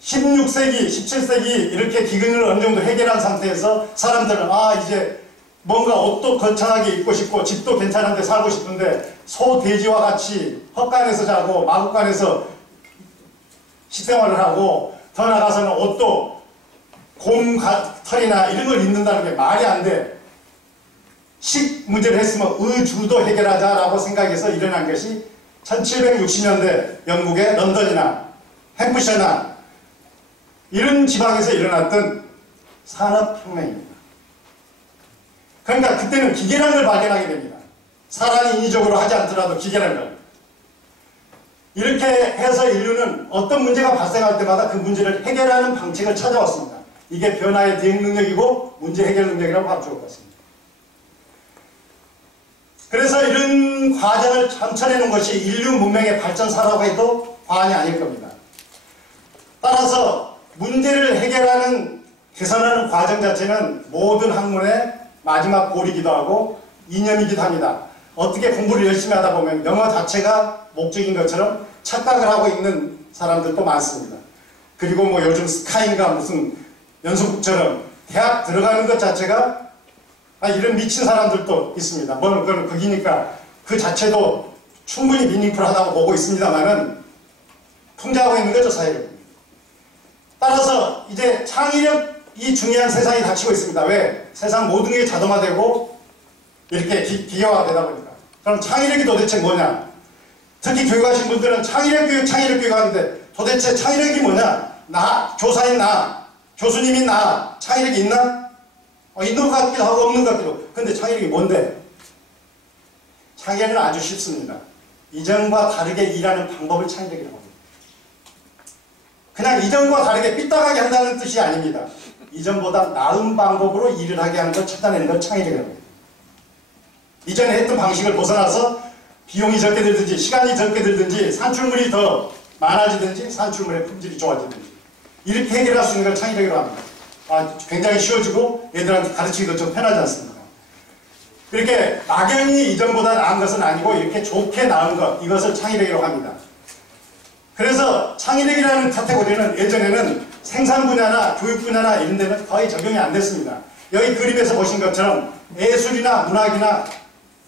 16세기, 17세기 이렇게 기근을 어느 정도 해결한 상태에서 사람들은 이제 뭔가 옷도 거창하게 입고 싶고 집도 괜찮은 데 살고 싶은데 소, 돼지와 같이 헛간에서 자고 마구간에서 식생활을 하고 더 나가서는 옷도 곰 털이나 이런 걸 입는다는 게 말이 안 돼. 식 문제를 했으면 의주도 해결하자라고 생각해서 일어난 것이 1760년대 영국의 런던이나 햄프셔나 이런 지방에서 일어났던 산업혁명입니다. 그러니까 그때는 기계라는 걸 발견하게 됩니다. 사람이 인위적으로 하지 않더라도 기계라는 걸. 이렇게 해서 인류는 어떤 문제가 발생할 때마다 그 문제를 해결하는 방식을 찾아왔습니다. 이게 변화의 대응 능력이고 문제 해결 능력이라고 하면 좋을 것 같습니다. 그래서 이런 과정을 전쳐내는 것이 인류 문명의 발전사라고 해도 과언이 아닐 겁니다. 따라서 문제를 해결하는, 개선하는 과정 자체는 모든 학문의 마지막 골이기도 하고 이념이기도 합니다. 어떻게 공부를 열심히 하다 보면 영어 자체가 목적인 것처럼 착각을 하고 있는 사람들도 많습니다. 그리고 뭐 요즘 스카이인가 무슨 연수국처럼 대학 들어가는 것 자체가 이런 미친 사람들도 있습니다. 그건 거기니까 그 자체도 충분히 미닝풀하다고 보고 있습니다만은 풍자하고 있는 거죠, 사회를. 따라서 이제 창의력이 중요한 세상이 닥치고 있습니다. 왜? 세상 모든 게 자동화되고 이렇게 기계화되다 보니까. 그럼 창의력이 도대체 뭐냐? 특히 교육하신 분들은 창의력 교육 하는데 도대체 창의력이 뭐냐? 교사인 교수님인 창의력이 있나? 있는 것 같기도 하고 없는 것 같기도. 근데 창의력이 뭔데? 창의력은 아주 쉽습니다. 이전과 다르게 일하는 방법을 창의력이라고 합니다. 그냥 이전과 다르게 삐딱하게 한다는 뜻이 아닙니다. 이전보다 나은 방법으로 일을 하게 하는 걸 찾아내는 걸 창의력이라고 합니다. 이전에 했던 방식을 벗어나서 비용이 적게 들든지 시간이 적게 들든지 산출물이 더 많아지든지 산출물의 품질이 좋아지든지 이렇게 해결할 수 있는 걸 창의력이라고 합니다. 굉장히 쉬워지고 애들한테 가르치기도 좀 편하지 않습니까? 이렇게 막연히 이전보다 나은 것은 아니고 이렇게 좋게 나은 것, 이것을 창의력이라고 합니다. 그래서 창의력이라는 카테고리는 예전에는 생산 분야나 교육 분야나 이런 데는 거의 적용이 안 됐습니다. 여기 그림에서 보신 것처럼 예술이나 문학이나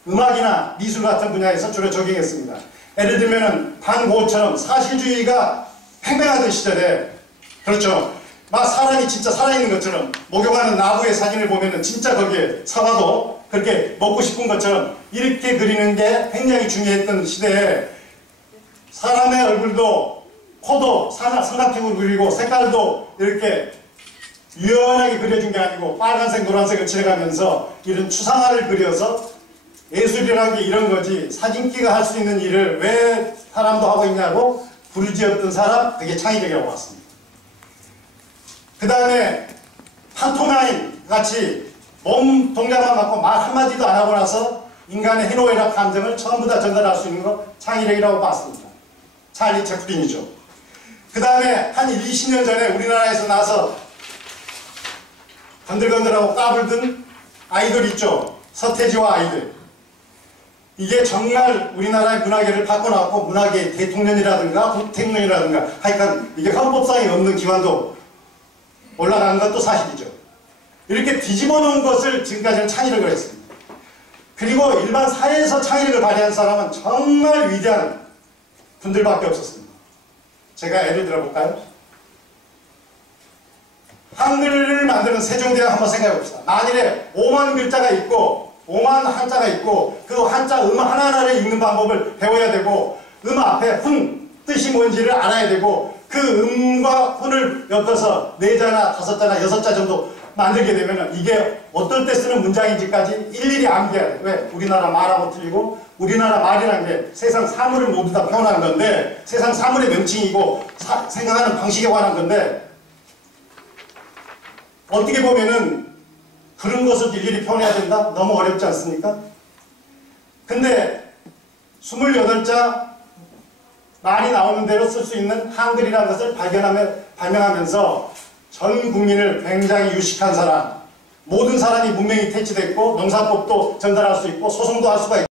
음악이나 미술 같은 분야에서 주로 적용했습니다. 예를 들면은 반 고흐처럼 사실주의가 팽팽하던 시절에, 그렇죠, 막 사람이 진짜 살아있는 것처럼 목욕하는 나부의 사진을 보면은 진짜 거기에 사과도 그렇게 먹고 싶은 것처럼 이렇게 그리는 게 굉장히 중요했던 시대에 사람의 얼굴도 코도 삼각형으로 그리고 색깔도 이렇게 유연하게 그려준 게 아니고 빨간색 노란색을 칠해가면서 이런 추상화를 그려서 예술이라는 게 이런 거지 사진기가 할 수 있는 일을 왜 사람도 하고 있냐고 부르짖었던 사람, 그게 창의력이라고 봤습니다. 그 다음에 판토마임 같이 몸 동작만 갖고 말 한마디도 안 하고 나서 인간의 희노애락 감정을 전부 다 전달할 수 있는 거 창의력이라고 봤습니다. 찰리 채플린이죠. 그 다음에 한 20년 전에 우리나라에서 나서 건들건들하고 까불던 아이돌 있죠. 서태지와 아이들. 이게 정말 우리나라의 문화계를 바꿔놨고 문화계 대통령이라든가 국택령이라든가 하여간 이게 헌법상에 없는 기관도 올라간 것도 사실이죠. 이렇게 뒤집어 놓은 것을 지금까지는 창의력을 했습니다. 그리고 일반 사회에서 창의력을 발휘한 사람은 정말 위대한 분들밖에 없었습니다. 제가 예를 들어볼까요? 한글을 만드는 세종대왕 한번 생각해 봅시다. 만일에 5만 글자가 있고 5만 한자가 있고 그 한자 하나하나를 읽는 방법을 배워야 되고 앞에 훈 뜻이 뭔지를 알아야 되고 그 음과 훈을 엮어서 4자나 5자나 6자 정도 만들게 되면 이게 어떨 때 쓰는 문장인지까지 일일이 암기해야 돼. 왜? 우리나라 말하고 틀리고 우리나라 말이라는 게 세상 사물을 모두 다 표현하는 건데 세상 사물의 명칭이고 생각하는 방식에 관한 건데 어떻게 보면은 그런 것을 일일이 표현해야 된다? 너무 어렵지 않습니까? 근데 28자 말이 나오는 대로 쓸 수 있는 한글이라는 것을 발명하면서 전 국민을 굉장히 유식한 사람, 모든 사람이 문명이 퇴치됐고 농사법도 전달할 수 있고 소송도 할 수가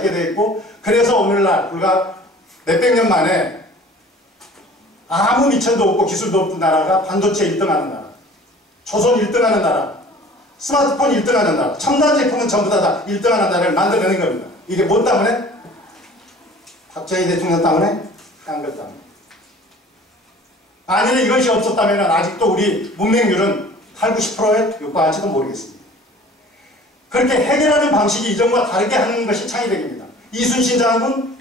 있게 됐고 그래서 오늘날 불과 몇백 년 만에 아무 미천도 없고 기술도 없던 나라가 반도체 1등하는 나라, 조선 1등하는 나라, 스마트폰 1등하는 나라, 첨단 제품은 전부 다 1등하는 나라를 만들어내는 겁니다. 이게 뭐 때문에? 박정희 대통령 때문에? 한글 때문에. 만약에 이것이 없었다면 아직도 우리 문맹률은 8, 90%에 육박할지도 모르겠습니다. 그렇게 해결하는 방식이 이전과 다르게 하는 것이 창의력입니다. 이순신 장군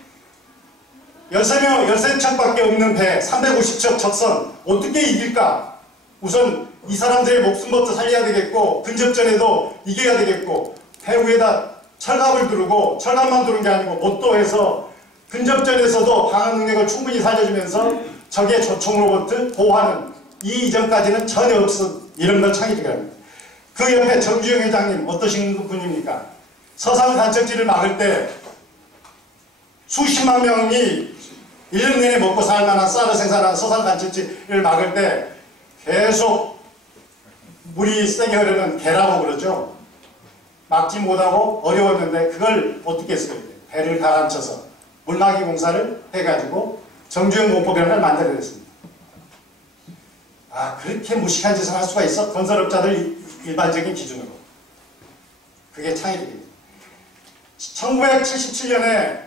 13척밖에 없는 배 350척 적선 어떻게 이길까? 우선 이 사람들의 목숨부터 살려야 되겠고 근접전에도 이겨야 되겠고 배 위에다 철갑을 두르고 철갑만 두른 게 아니고 못도 해서 근접전에서도 방어 능력을 충분히 살려주면서 적의 조총로봇을 보호하는 이 이전까지는 전혀 없었던 이런 걸 창의력이라고 합니다. 그 옆에 정주영 회장님 어떠신 분입니까? 서산 간척지를 막을 때 수십만 명이 1년 내내 먹고 살 만한 쌀을 생산하는 서산 간척지를 막을 때 계속 물이 세게 흐르는 개라고 그러죠. 막지 못하고 어려웠는데 그걸 어떻게 했어요? 배를 가라앉혀서 물막이 공사를 해가지고 정주영 공포병을 만들어냈습니다. 그렇게 무식한 짓을 할 수가 있어? 건설업자들 일반적인 기준으로. 그게 창의력입니다. 1977년에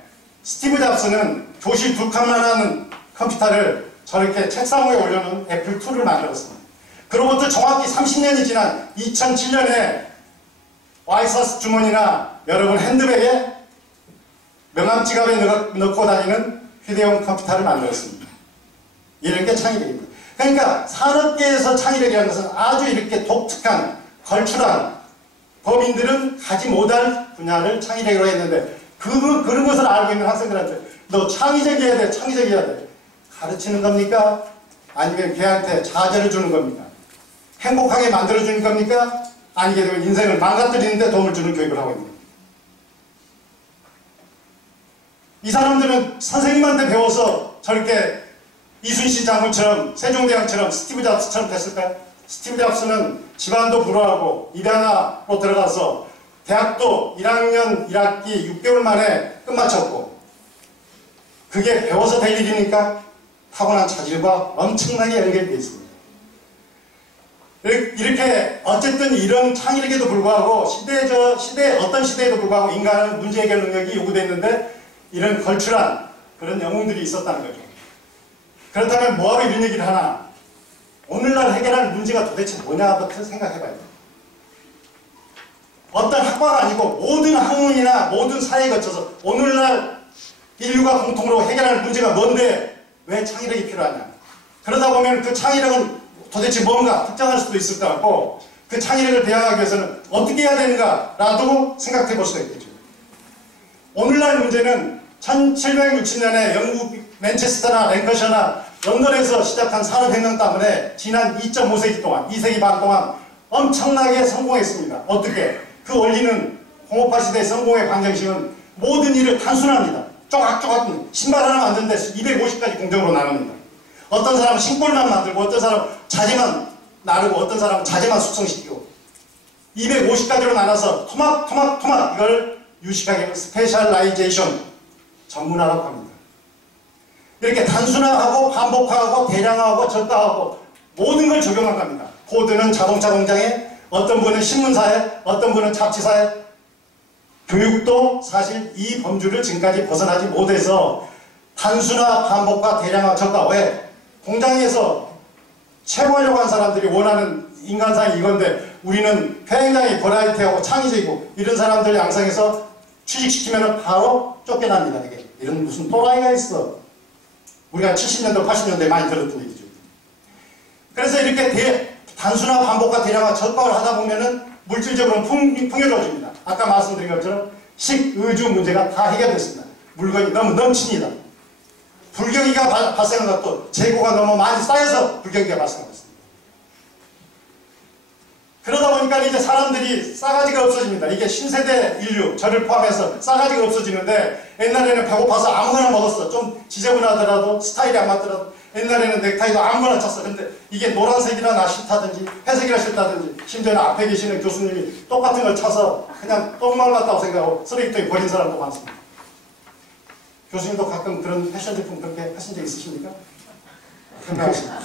스티브 잡스는 교실 2칸만 하는 컴퓨터를 저렇게 책상 위에 올려놓은 애플2를 만들었습니다. 그로부터 정확히 30년이 지난 2007년에 와이셔츠 주머니나 여러분 핸드백에 명함 지갑에 넣고 다니는 휴대용 컴퓨터를 만들었습니다. 이런 게 창의력입니다. 그러니까 산업계에서 창의력이라는 것은 아주 이렇게 독특한 걸출한 법인들은 가지 못할 분야를 창의력이라고 했는데 그런 것을 알고 있는 학생들한테 너 창의적이어야 돼, 창의적이어야 돼. 가르치는 겁니까? 아니면 걔한테 자제를 주는 겁니까? 행복하게 만들어주는 겁니까? 아니게 되면 인생을 망가뜨리는데 도움을 주는 교육을 하고 있는 겁니다. 이 사람들은 선생님한테 배워서 저렇게 이순신 장군처럼 세종대왕처럼 스티브 잡스처럼 됐을까요? 스티브 잡스는 집안도 불화하고 입양아로 들어가서 대학도 1학년 1학기 6개월 만에 끝마쳤고, 그게 배워서 될 일입니까? 타고난 자질과 엄청나게 연결되어 있습니다. 이렇게 어쨌든 이런 창의력에도 불구하고 어떤 시대에도 불구하고 인간은 문제 해결 능력이 요구됐는데 이런 걸출한 그런 영웅들이 있었다는 거죠. 그렇다면 뭐하러 이런 얘기를 하나? 오늘날 해결할 문제가 도대체 뭐냐부터 생각해봐야 돼요. 어떤 학과가 아니고 모든 학문이나 모든 사회에 거쳐서 오늘날 인류가 공통으로 해결할 문제가 뭔데 왜 창의력이 필요하냐? 그러다 보면 그 창의력은 도대체 뭔가 특정할 수도 있을 것 같고, 그 창의력을 배양하기 위해서는 어떻게 해야 되는가라도 생각해 볼 수가 있겠죠. 오늘날 문제는 1760년에 영국 맨체스터나 랭커셔나 런던에서 시작한 산업혁명 때문에 지난 2.5세기 동안, 2세기 반 동안 엄청나게 성공했습니다. 어떻게? 그 원리는 공업화 시대의 성공의 방정식은 모든 일을 단순합니다. 쪼각쪼각 신발 하나 만드는데 250가지 공정으로 나눕니다. 어떤 사람은 신골만 만들고, 어떤 사람은 자재만 나르고, 어떤 사람은 자재만 숙성시키고, 250가지로 나눠서 토막 이걸 유식하게 스페셜라이제이션, 전문화라고 합니다. 이렇게 단순화하고 반복화하고 대량화하고 저가하고 모든 걸 적용한 겁니다. 포드는 자동차 공장에, 어떤 분은 신문사에, 어떤 분은 잡지사에. 교육도 사실 이 범주를 지금까지 벗어나지 못해서 단순화, 반복화, 대량화, 저가. 왜? 공장에서 채무하려고 한 사람들이 원하는 인간상이 이건데 우리는 굉장히 버라이티하고 창의적이고 이런 사람들 양성해서 취직시키면 바로 쫓겨납니다. 이게. 이런 무슨 또라이가 있어. 우리가 70년대, 80년대에 많이 들었던 얘기죠. 그래서 이렇게 단순화, 반복화, 대량화, 저가를 하다 보면은 물질적으로는 풍요로워집니다. 아까 말씀드린 것처럼 식의주 문제가 다 해결됐습니다. 물건이 너무 넘칩니다. 불경기가 발생한 것도 재고가 너무 많이 쌓여서 불경기가 발생한 것입니다. 그러다 보니까 이제 사람들이 싸가지가 없어집니다. 이게 신세대 인류, 저를 포함해서 싸가지가 없어지는데, 옛날에는 배고파서 아무거나 먹었어. 좀 지저분하더라도, 스타일이 안 맞더라도, 옛날에는 넥타이도 아무거나 쳤어. 근데 이게 노란색이라 나 싫다든지, 회색이라 싫다든지, 심지어는 앞에 계시는 교수님이 똑같은 걸 쳐서 그냥 똥말 같다고 생각하고 쓰레기통에 버린 사람도 많습니다. 교수님도 가끔 그런 패션 제품 그렇게 하신 적 있으십니까? 생각하십니까?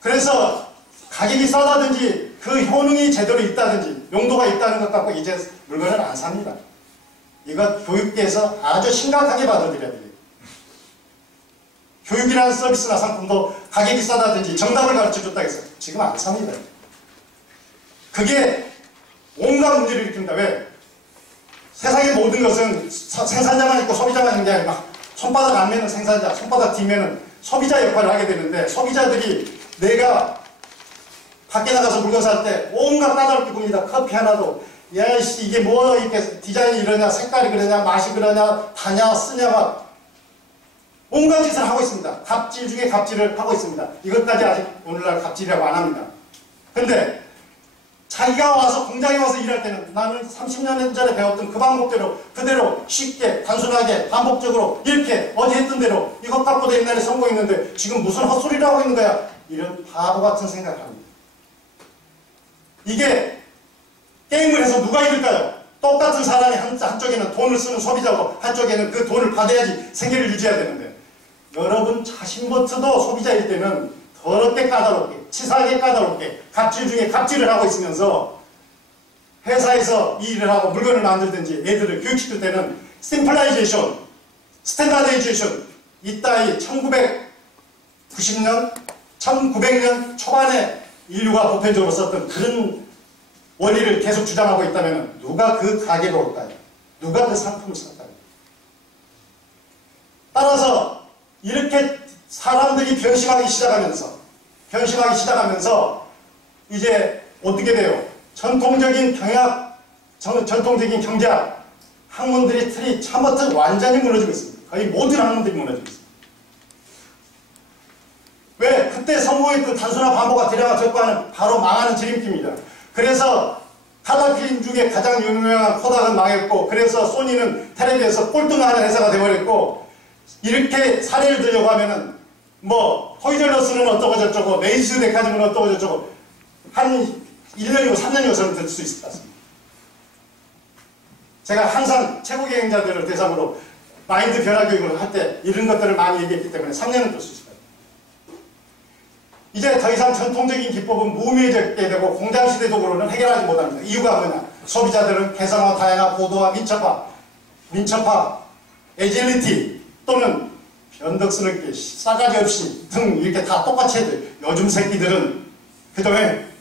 그래서 가격이 싸다든지 그 효능이 제대로 있다든지 용도가 있다는 것 갖고 이제 물건을 안 삽니다. 이거 교육계에서 아주 심각하게 받아들여야 돼요. 교육이라는 서비스나 상품도 가격이 싸다든지 정답을 가르쳐줬다 해서 지금 안 삽니다. 그게 온갖 문제를 일으킵니다. 왜? 세상의 모든 것은 생산자만 있고 소비자만 있는 게 아니라 손바닥 앞면은 생산자, 손바닥 뒷면은 소비자 역할을 하게 되는데, 소비자들이 내가 밖에 나가서 물건 살 때 온갖 까다롭게 봅니다. 커피 하나도 야씨 이게 뭐 이렇게 디자인이 이러냐, 색깔이 그러냐, 맛이 그러냐, 다냐, 쓰냐가 온갖 짓을 하고 있습니다. 갑질 중에 갑질을 하고 있습니다. 이것까지 아직 오늘날 갑질이라고 안 합니다. 근데 자기가 와서 공장에 와서 일할 때는 나는 30년 전에 배웠던 그 방법대로 그대로 쉽게 단순하게 반복적으로 이렇게 어디 했던 대로 이것 갖고도 옛날에 성공했는데 지금 무슨 헛소리를 하고 있는 거야. 이런 바보 같은 생각을 합니다. 이게 게임을 해서 누가 이길까요? 똑같은 사람이 한쪽에는 돈을 쓰는 소비자고 한쪽에는 그 돈을 받아야지 생계를 유지해야 되는데, 여러분 자신부터도 소비자일 때는 더럽게 까다롭게, 치사하게 까다롭게 갑질 중에 갑질을 하고 있으면서 회사에서 이 일을 하고 물건을 만들든지 애들을 교육시킬 때는 심플라이제이션, 스탠다드이제이션 이따위 1990년, 1900년 초반에 인류가 보편적으로 썼던 그런 원리를 계속 주장하고 있다면 누가 그 가게로 올까요? 누가 그 상품을 살까요? 따라서 이렇게 사람들이 변심하기 시작하면서 이제 어떻게 돼요? 전통적인 경제학 학문들이 틀이 처음부터 완전히 무너지고 있습니다. 거의 모든 학문들이 무너지고 있습니다. 왜? 그때 성공했던 단순한 반복과 대량화 적과는 바로 망하는 지름길입니다. 그래서 칼라필 중에 가장 유명한 코닥은 망했고, 그래서 소니는 텔레비에서 꼴등하는 회사가 되어버렸고, 이렇게 사례를 들려고 하면은 뭐 토이절러스는 어떠고 저쩌고, 메이즈 데카즘은 어떠고 저쩌고, 한 1년이고 3년이고 저는 들 수 있을 것 같습니다. 제가 항상 최고 경영자들을 대상으로 마인드 변화 교육을 할 때 이런 것들을 많이 얘기했기 때문에 3년은 들 수 있을 거예요. 이제 더 이상 전통적인 기법은 무의미해지게 되고 공장시대적으로는 해결하지 못합니다. 이유가 뭐냐? 소비자들은 개성화, 다양화, 고도화, 민첩화, 에질리티 또는 변덕스럽게 싸가지 없이 등 이렇게 다 똑같이 해야 돼요. 요즘 새끼들은 그동안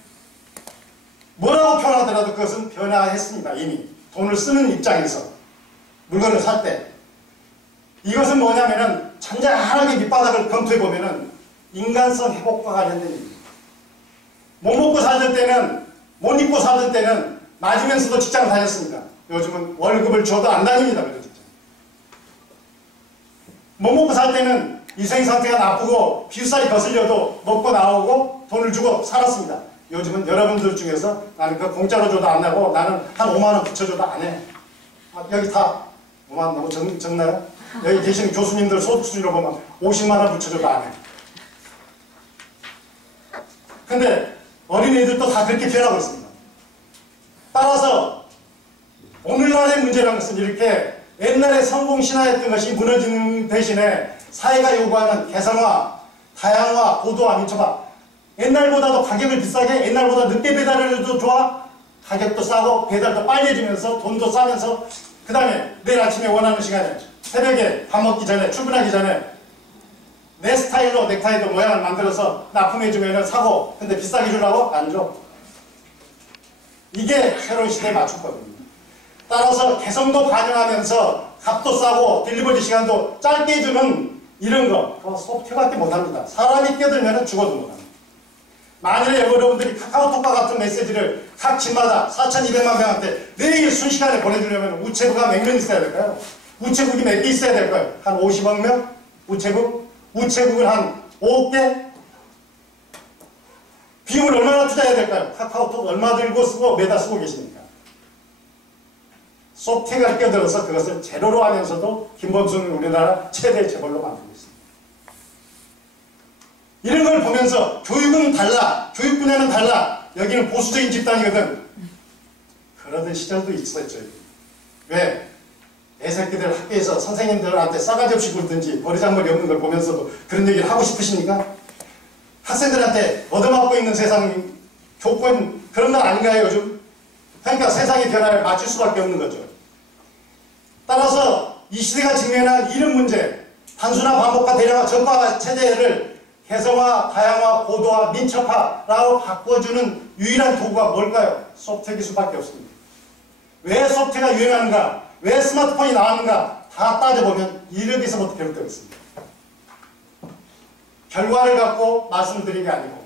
뭐라고 표현하더라도 그것은 변화했습니다. 이미 돈을 쓰는 입장에서 물건을 살 때 이것은 뭐냐면은 잔잔하게 밑바닥을 검토해보면은 인간성 회복과 관련된 일입니다. 못 먹고 살던 때는, 못 입고 살던 때는 맞으면서도 직장을 다녔습니다. 요즘은 월급을 줘도 안 다닙니다. 그런 직장. 못 먹고 살 때는 위생상태가 나쁘고 비쌀이 거슬려도 먹고 나오고 돈을 주고 살았습니다. 요즘은 여러분들 중에서 나는 그 공짜로 줘도 안 내고 나는 한 5만원 붙여줘도 안 해. 여기 다 5만원 너무 적나요? 여기 계시는 교수님들 소득 수준으로 보면 50만원 붙여줘도 안 해. 근데 어린애들도 다 그렇게 변하고 있습니다. 따라서 오늘날의 문제라는 것은 이렇게 옛날에 성공신화했던 것이 무너지는 대신에 사회가 요구하는 개성화, 다양화, 고도화, 민첩화 옛날보다도 가격을 비싸게 옛날보다 늦게 배달을 해도 좋아 가격도 싸고 배달도 빨리 해주면서 돈도 싸면서 그 다음에 내일 아침에 원하는 시간에 새벽에 밥 먹기 전에 출근하기 전에 내 스타일로 넥타이도 모양을 만들어서 납품해주면 사고 근데 비싸게 주려고? 안 줘. 이게 새로운 시대에 맞출 겁니다. 따라서 개성도 반영하면서 값도 싸고 딜리버리 시간도 짧게 해주는 이런 거 소프트밖에 못합니다. 사람이 끼어들면 죽어도 못합니다. 만일에 여러분들이 카카오톡과 같은 메시지를 각 집마다 4,200만 명한테 매일 순식간에 보내주려면 우체부가 몇 명 있어야 될까요? 우체국이 몇 개 있어야 될까요? 한 50억 명? 우체국을 한 5억 개? 비용을 얼마나 투자해야 될까요? 카카오톡 얼마 들고 쓰고 매달 쓰고 계십니까? 소프트웨어가 끼어들어서 그것을 제로로 하면서도 김범수는 우리나라 최대 재벌로 만들고 있습니다. 이런 걸 보면서 교육은 달라, 교육 분야는 달라, 여기는 보수적인 집단이거든. 그러던 시절도 있었죠. 왜? 내 새끼들 학교에서 선생님들한테 싸가지 없이 굴든지 버리장머리 없는 걸 보면서도 그런 얘기를 하고 싶으십니까? 학생들한테 얻어맞고 있는 세상 교권 그런 건 아닌가요 요즘? 그러니까 세상의 변화를 맞출 수밖에 없는 거죠. 따라서 이 시대가 직면한 이런 문제, 단순한 반복과 대량화 전파 체제를 개성화, 다양화, 고도화, 민첩화라고 바꿔주는 유일한 도구가 뭘까요? 소프트웨어 기술밖에 없습니다. 왜 소프트웨어가 유행하는가? 왜 스마트폰이 나왔는가? 다 따져보면 이력에서부터 비롯되고 있습니다. 결과를 갖고 말씀드린 게 아니고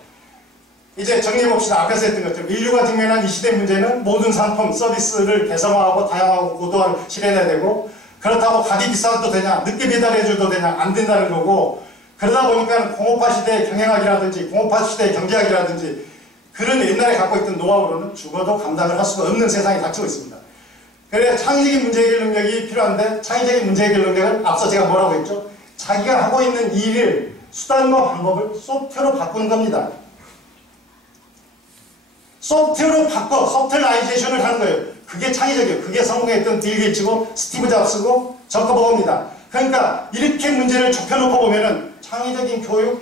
이제 정리해봅시다. 앞에서 했던 것처럼 인류가 직면한 이 시대 문제는 모든 상품, 서비스를 개성화하고 다양하고 고도화를 실현해야 되고 그렇다고 가격이 비싸도 되냐, 늦게 배달해줘도 되냐, 안 된다는 거고 그러다 보니까 공업화 시대의 경영학이라든지 공업화 시대의 경제학이라든지 그런 옛날에 갖고 있던 노하우로는 죽어도 감당을 할 수가 없는 세상이 닥치고 있습니다. 그래서 창의적인 문제 해결 능력이 필요한데 창의적인 문제 해결 능력은 앞서 제가 뭐라고 했죠? 자기가 하고 있는 일을 수단과 방법을 소프트웨어로 바꾸는 겁니다. 소프트웨어로 바꿔 소프트웨어라이제이션을 하는 거예요. 그게 창의적이에요. 그게 성공했던 빌 게이츠고 스티브 잡스고 저커버거입니다. 그러니까 이렇게 문제를 좁혀놓고 보면은 창의적인 교육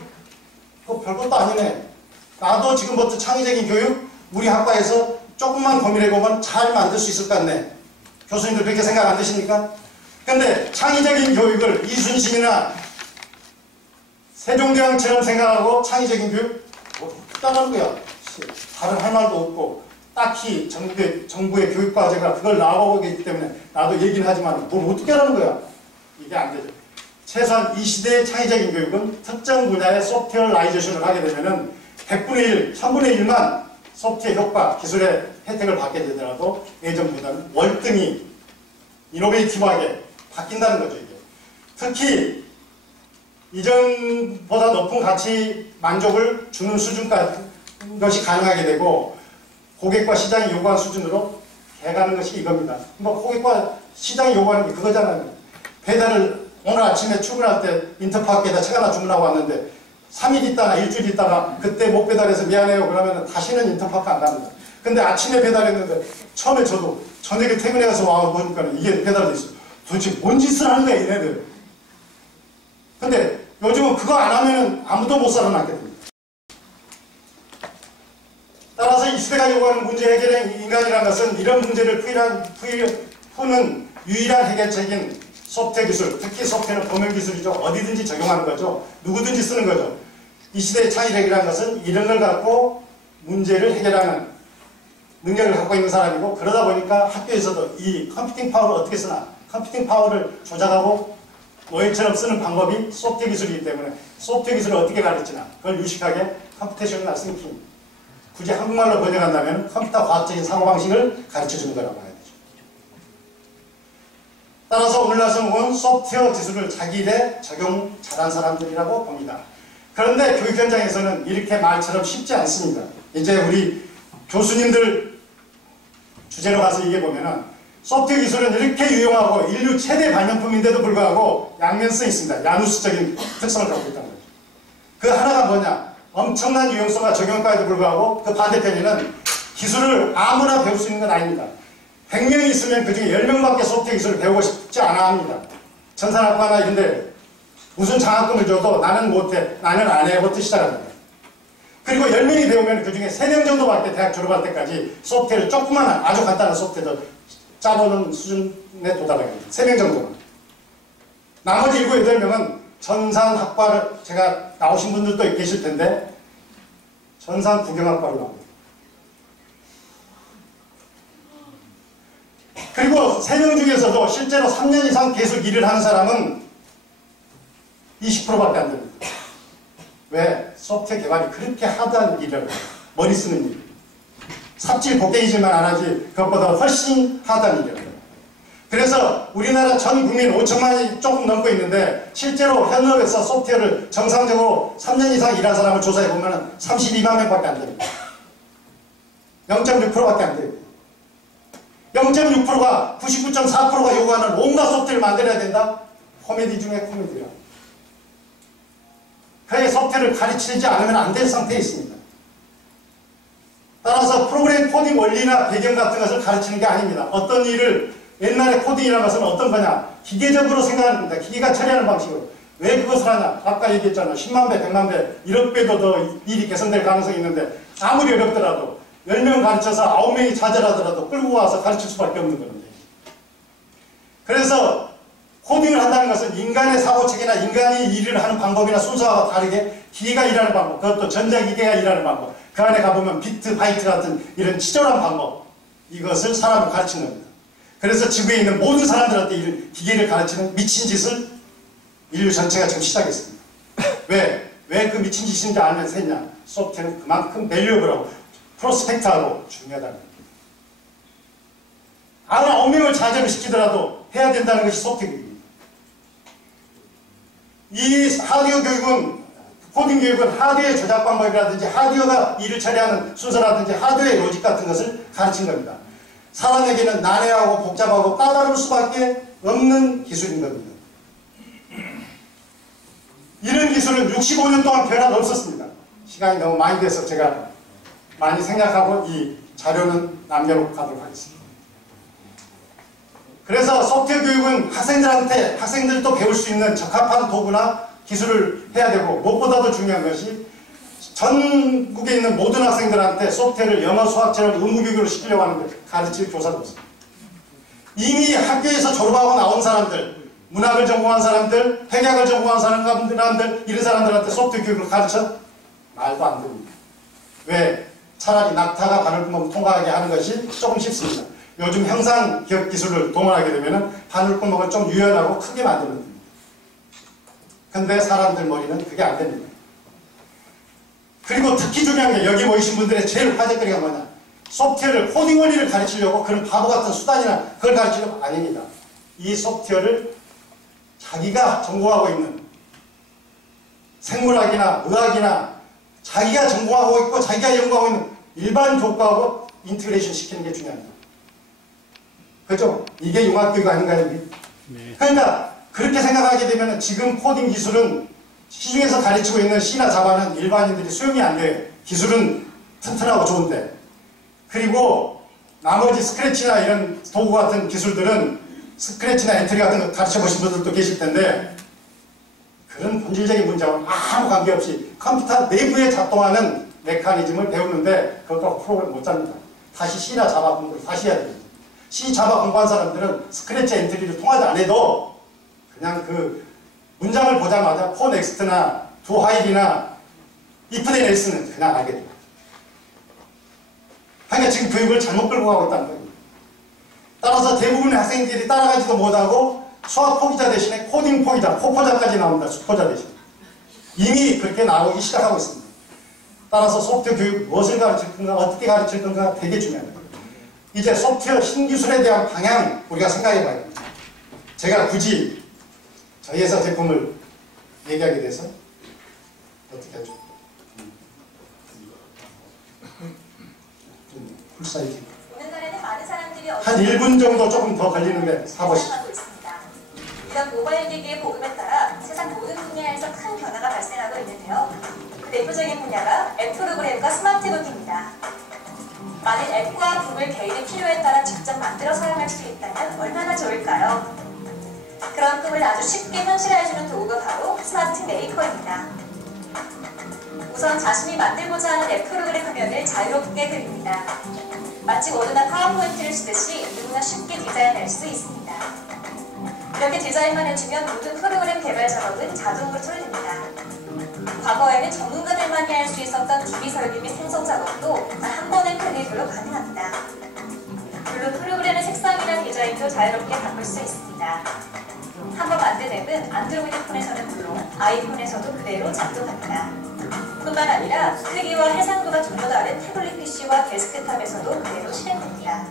그거 별것도 아니네. 나도 지금부터 창의적인 교육 우리 학과에서 조금만 고민해보면 잘 만들 수 있을 것 같네. 교수님들 그렇게 생각 안 드십니까? 근데 창의적인 교육을 이순신이나 세종대왕처럼 생각하고 창의적인 교육 따라는 거야. 다른 할 말도 없고 딱히 정부의 교육과제가 그걸 나오고 있기 때문에 나도 얘기는 하지만 뭘 어떻게 하라는 거야. 이게 안 되죠. 최소한 이 시대의 창의적인 교육은 특정 분야의 소프트웨어라이제이션을 하게 되면은 100분의 1, 1000분의 1만 소프트웨어 효과, 기술의 혜택을 받게 되더라도 예전보다는 월등히 이노베이티브하게 바뀐다는 거죠. 이게. 특히 이전보다 높은 가치 만족을 주는 수준까지 것이 가능하게 되고 고객과 시장이 요구한 수준으로 해가는 것이 이겁니다. 뭐 고객과 시장이 요구하는 게 그거잖아요. 배달을 오늘 아침에 출근할 때 인터파크에다 책 하나 주문하고 왔는데 3일 있다가 일주일 있다가 그때 못 배달해서 미안해요 그러면 다시는 인터파크 안 갑니다. 근데 아침에 배달했는데 처음에 저도 저녁에 퇴근해 가서 와 보니까 이게 배달돼 있어요. 도대체 뭔 짓을 하는 거야 얘네들. 근데 요즘은 그거 안 하면 아무도 못 살아남게 됩니다. 따라서 이 시대가 요구하는 문제 해결의 인간이라는 것은 이런 문제를 푸는 유일한 해결책인 소프트웨어 기술, 특히 소프트웨어는 범용 기술이죠. 어디든지 적용하는 거죠. 누구든지 쓰는 거죠. 이 시대의 창의력이라는 것은 이런 걸 갖고 문제를 해결하는 능력을 갖고 있는 사람이고 그러다 보니까 학교에서도 이 컴퓨팅 파워를 어떻게 쓰나 컴퓨팅 파워를 조작하고 노예처럼 쓰는 방법이 소프트웨어 기술이기 때문에 소프트웨어 기술을 어떻게 가르치나 그걸 유식하게 컴퓨테이셔널 싱킹 굳이 한국말로 번역한다면 컴퓨터 과학적인 사고방식을 가르쳐주는 거라고 해야 되죠. 따라서 오늘날 성공은 소프트웨어 기술을 자기 일에 적용 잘한 사람들이라고 봅니다. 그런데 교육 현장에서는 이렇게 말처럼 쉽지 않습니다. 이제 우리 교수님들 주제로 가서 얘기해 보면은 소프트웨어 기술은 이렇게 유용하고 인류 최대 발명품인데도 불구하고 양면성이 있습니다. 야누스적인 특성을 갖고 있다는 거죠. 그 하나가 뭐냐? 엄청난 유용성과 적용까지도 불구하고 그 반대편에는 기술을 아무나 배울 수 있는 건 아닙니다. 100명이 있으면 그중에 10명밖에 소프트웨어 기술을 배우고 싶지 않아 합니다. 전산학과나 이런데 무슨 장학금을 줘도 나는 못해, 나는 안 해부터 시작합니다. 그리고 10명이 배우면 그중에 3명 정도밖에 대학 졸업할 때까지 소프트웨어를 조그마한 아주 간단한 소프트웨어를 짜보는 수준에 도달하게 됩니다. 3명 정도만. 나머지 7, 8명은 전산학과를 제가 나오신 분들도 계실 텐데 전산 구경학과로 나옵니다. 그리고 3명 중에서도 실제로 3년 이상 계속 일을 하는 사람은 20%밖에 안 됩니다. 왜? 소프트웨어 개발이 그렇게 하드한 일이라고 해요. 머리 쓰는 일. 삽질 곡괭이질만 안 하지 그것보다 훨씬 하드한 일이라고 해요. 그래서 우리나라 전 국민 5천만이 조금 넘고 있는데 실제로 현업에서 소프트웨어를 정상적으로 3년 이상 일한 사람을 조사해 보면 32만 명밖에 안 됩니다. 0.6%밖에 안 돼요. 0.6%가 99.4%가 요구하는 온갖 소프트웨어를 만들어야 된다? 코미디 중에 코미디라. 그게 소프트웨어를 가르치지 않으면 안 될 상태에 있습니다. 따라서 프로그램 코딩 원리나 배경 같은 것을 가르치는 게 아닙니다. 어떤 일을 옛날에 코딩이라는 것은 어떤 거냐? 기계적으로 생각하는 겁니다. 기계가 처리하는 방식으로. 왜 그것을 하냐? 아까 얘기했잖아. 10만 배, 100만 배, 1억 배도 더 일이 개선될 가능성이 있는데 아무리 어렵더라도 10명 가르쳐서 9명이 좌절하더라도 끌고 와서 가르칠 수밖에 없는 건데. 그래서 코딩을 한다는 것은 인간의 사고체계나 인간이 일을 하는 방법이나 순서와 다르게 기계가 일하는 방법, 그것도 전자기계가 일하는 방법, 그 안에 가보면 비트, 바이트 같은 이런 치졸한 방법, 이것을 사람을 가르치는 겁니다. 그래서 지구에 있는 모든 사람들한테 이런 기계를 가르치는 미친 짓을 인류 전체가 지금 시작했습니다. 왜 그 미친 짓인지 알면서 했냐? 소프트웨어는 그만큼 밸류업을하고 프로스펙트하고 중요하다는 겁니다. 아무리 9명을 좌절을 시키더라도 해야 된다는 것이 소프트웨어입니다. 이 하드웨어 교육은, 코딩 교육은 하드웨어 조작 방법이라든지 하드웨어가 일을 처리하는 순서라든지 하드웨어 로직 같은 것을 가르친 겁니다. 사람에게는 난해하고 복잡하고 까다로울 수밖에 없는 기술인 겁니다. 이런 기술은 65년 동안 변화가 없었습니다. 시간이 너무 많이 돼서 제가 많이 생각하고 이 자료는 남겨놓고 가도록 하겠습니다. 그래서 소프트웨어 교육은 학생들도 배울 수 있는 적합한 도구나 기술을 해야 되고 무엇보다도 중요한 것이 전국에 있는 모든 학생들한테 소프트웨어를 영어, 수학처럼 의무교육으로 시키려고 하는데 가르칠 교사도 없습니다. 이미 학교에서 졸업하고 나온 사람들, 문학을 전공한 사람들, 회계학을 전공한 사람들, 이런 사람들한테 소프트웨어 교육을 가르쳐? 말도 안 됩니다. 왜? 차라리 낙타가 바늘구멍 통과하게 하는 것이 조금 쉽습니다. 요즘 형상 기업 기술을 동원하게 되면 바늘구멍을 좀 유연하고 크게 만들면 됩니다. 근데 사람들 머리는 그게 안 됩니다. 그리고 특히 중요한 게 여기 모이신 분들의 제일 화제거리가 뭐냐? 소프트웨어를 코딩 원리를 가르치려고 그런 바보 같은 수단이나 그걸 가르치려고 아닙니다. 이 소프트웨어를 자기가 전공하고 있는 생물학이나 의학이나 자기가 전공하고 있고 자기가 연구하고 있는 일반 교과하고 인테그레이션 시키는 게 중요합니다. 그렇죠? 이게 융합교육 아닌가요? 이게? 네. 그러니까 그렇게 생각하게 되면 지금 코딩 기술은 시중에서 가르치고 있는 C나 자바는 일반인들이 수용이 안 돼요. 기술은 튼튼하고 좋은데. 그리고 나머지 스크래치나 이런 도구 같은 기술들은 스크래치나 엔트리 같은 거 가르쳐 보신 분들도 계실 텐데 그런 본질적인 문제와는 아무 관계없이 컴퓨터 내부에 작동하는 메커니즘을 배우는데 그것과 프로그램 못 잡니다. 다시 C나 자바 공부를 다시 해야 됩니다. C, 자바 공부한 사람들은 스크래치 엔트리를 통하지 안 해도 그냥 그 문장을 보자마자 for next나 do while이나 if then else는 그냥 알게 돼요. 그러니까 지금 교육을 잘못 끌고 가고 있다는 거예요. 따라서 대부분의 학생들이 따라가지도 못하고 수학 포기자 대신에 코딩 포기자, 코포자까지 나옵니다. 수포자 대신. 이미 그렇게 나오기 시작하고 있습니다. 따라서 소프트웨어 교육 무엇을 가르칠 건가, 어떻게 가르칠 건가 되게 중요합니다. 이제 소프트웨어 신기술에 대한 방향 우리가 생각해 봐야 됩니다. 제가 굳이 저희 회사 제품을 얘기하게 돼서 어떻게 하죠? 풀사이즈. 오늘날에는 많은 사람들이 한 1분 정도 조금 더 걸리는데 사보시죠. 하고 있습니다. 이런 모바일 기기의 보급에 따라 세상 모든 분야에서 큰 변화가 발생하고 있는데요. 그 대표적인 분야가 앱 프로그램과 스마트북입니다. 만일 앱과 북을 개인의 필요에 따라 직접 만들어 사용할 수 있다면 얼마나 좋을까요? 그런 꿈을 아주 쉽게 현실화해주는 도구가 바로 스마트 메이커입니다. 우선 자신이 만들고자 하는 앱 프로그램 화면을 자유롭게 그립니다. 마치 워드나 파워포인트를 쓰듯이 누구나 쉽게 디자인할 수 있습니다. 이렇게 디자인만 해주면 모든 프로그램 개발 작업은 자동으로 처리됩니다. 과거에는 전문가들만이 할 수 있었던 기기 설계 및 생성 작업도 단 한 번의 클릭으로 가능합니다. 물론 프로그램의 색상이나 디자인도 자유롭게 바꿀 수 있습니다. 한번 만든 앱은 안드로이드 폰에서는 물론 아이폰에서도 그대로 작동합니다. 뿐만 아니라 크기와 해상도가 전혀 다른 태블릿 PC와 데스크탑에서도 그대로 실행됩니다.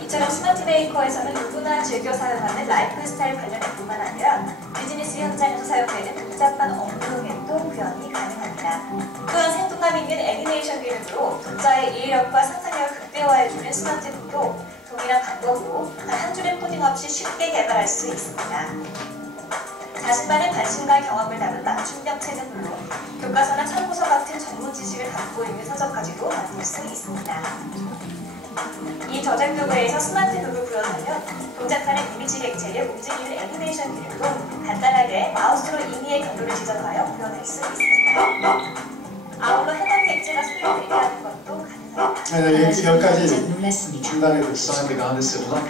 이처럼 스마트 메이커에서는 누구나 즐겨 사용하는 라이프 스타일 관련 앱뿐만 아니라 비즈니스 현장에서 사용되는 복잡한 업무 앱도 구현이 가능합니다. 또한 생동감 있는 애니메이션 기능으로 독자의 이해력과 상상력을 극대화해주는 스마트북도 동일한 방법으로 단 한 줄의 코딩 없이 쉽게 개발할 수 있습니다. 자신만의 관심과 경험을 담은 맞춤형 책은 물론 교과서나 참고서 같은 전문 지식을 담고 있는 서적까지도 만들 수 있습니다. 이 저작 도구에서 스마트 도구를 구현하면 동작하는 이미지 객체의 움직이는 애니메이션 기능도 간단하게 마우스로 임의의 경로를 지정하여 구현할 수 있습니다. 아울러 해당 객체가 소리를 들리게 하는 것도 가능합니다. 네, 여기까지 놀랐습니다. 중단해 드리겠습니다.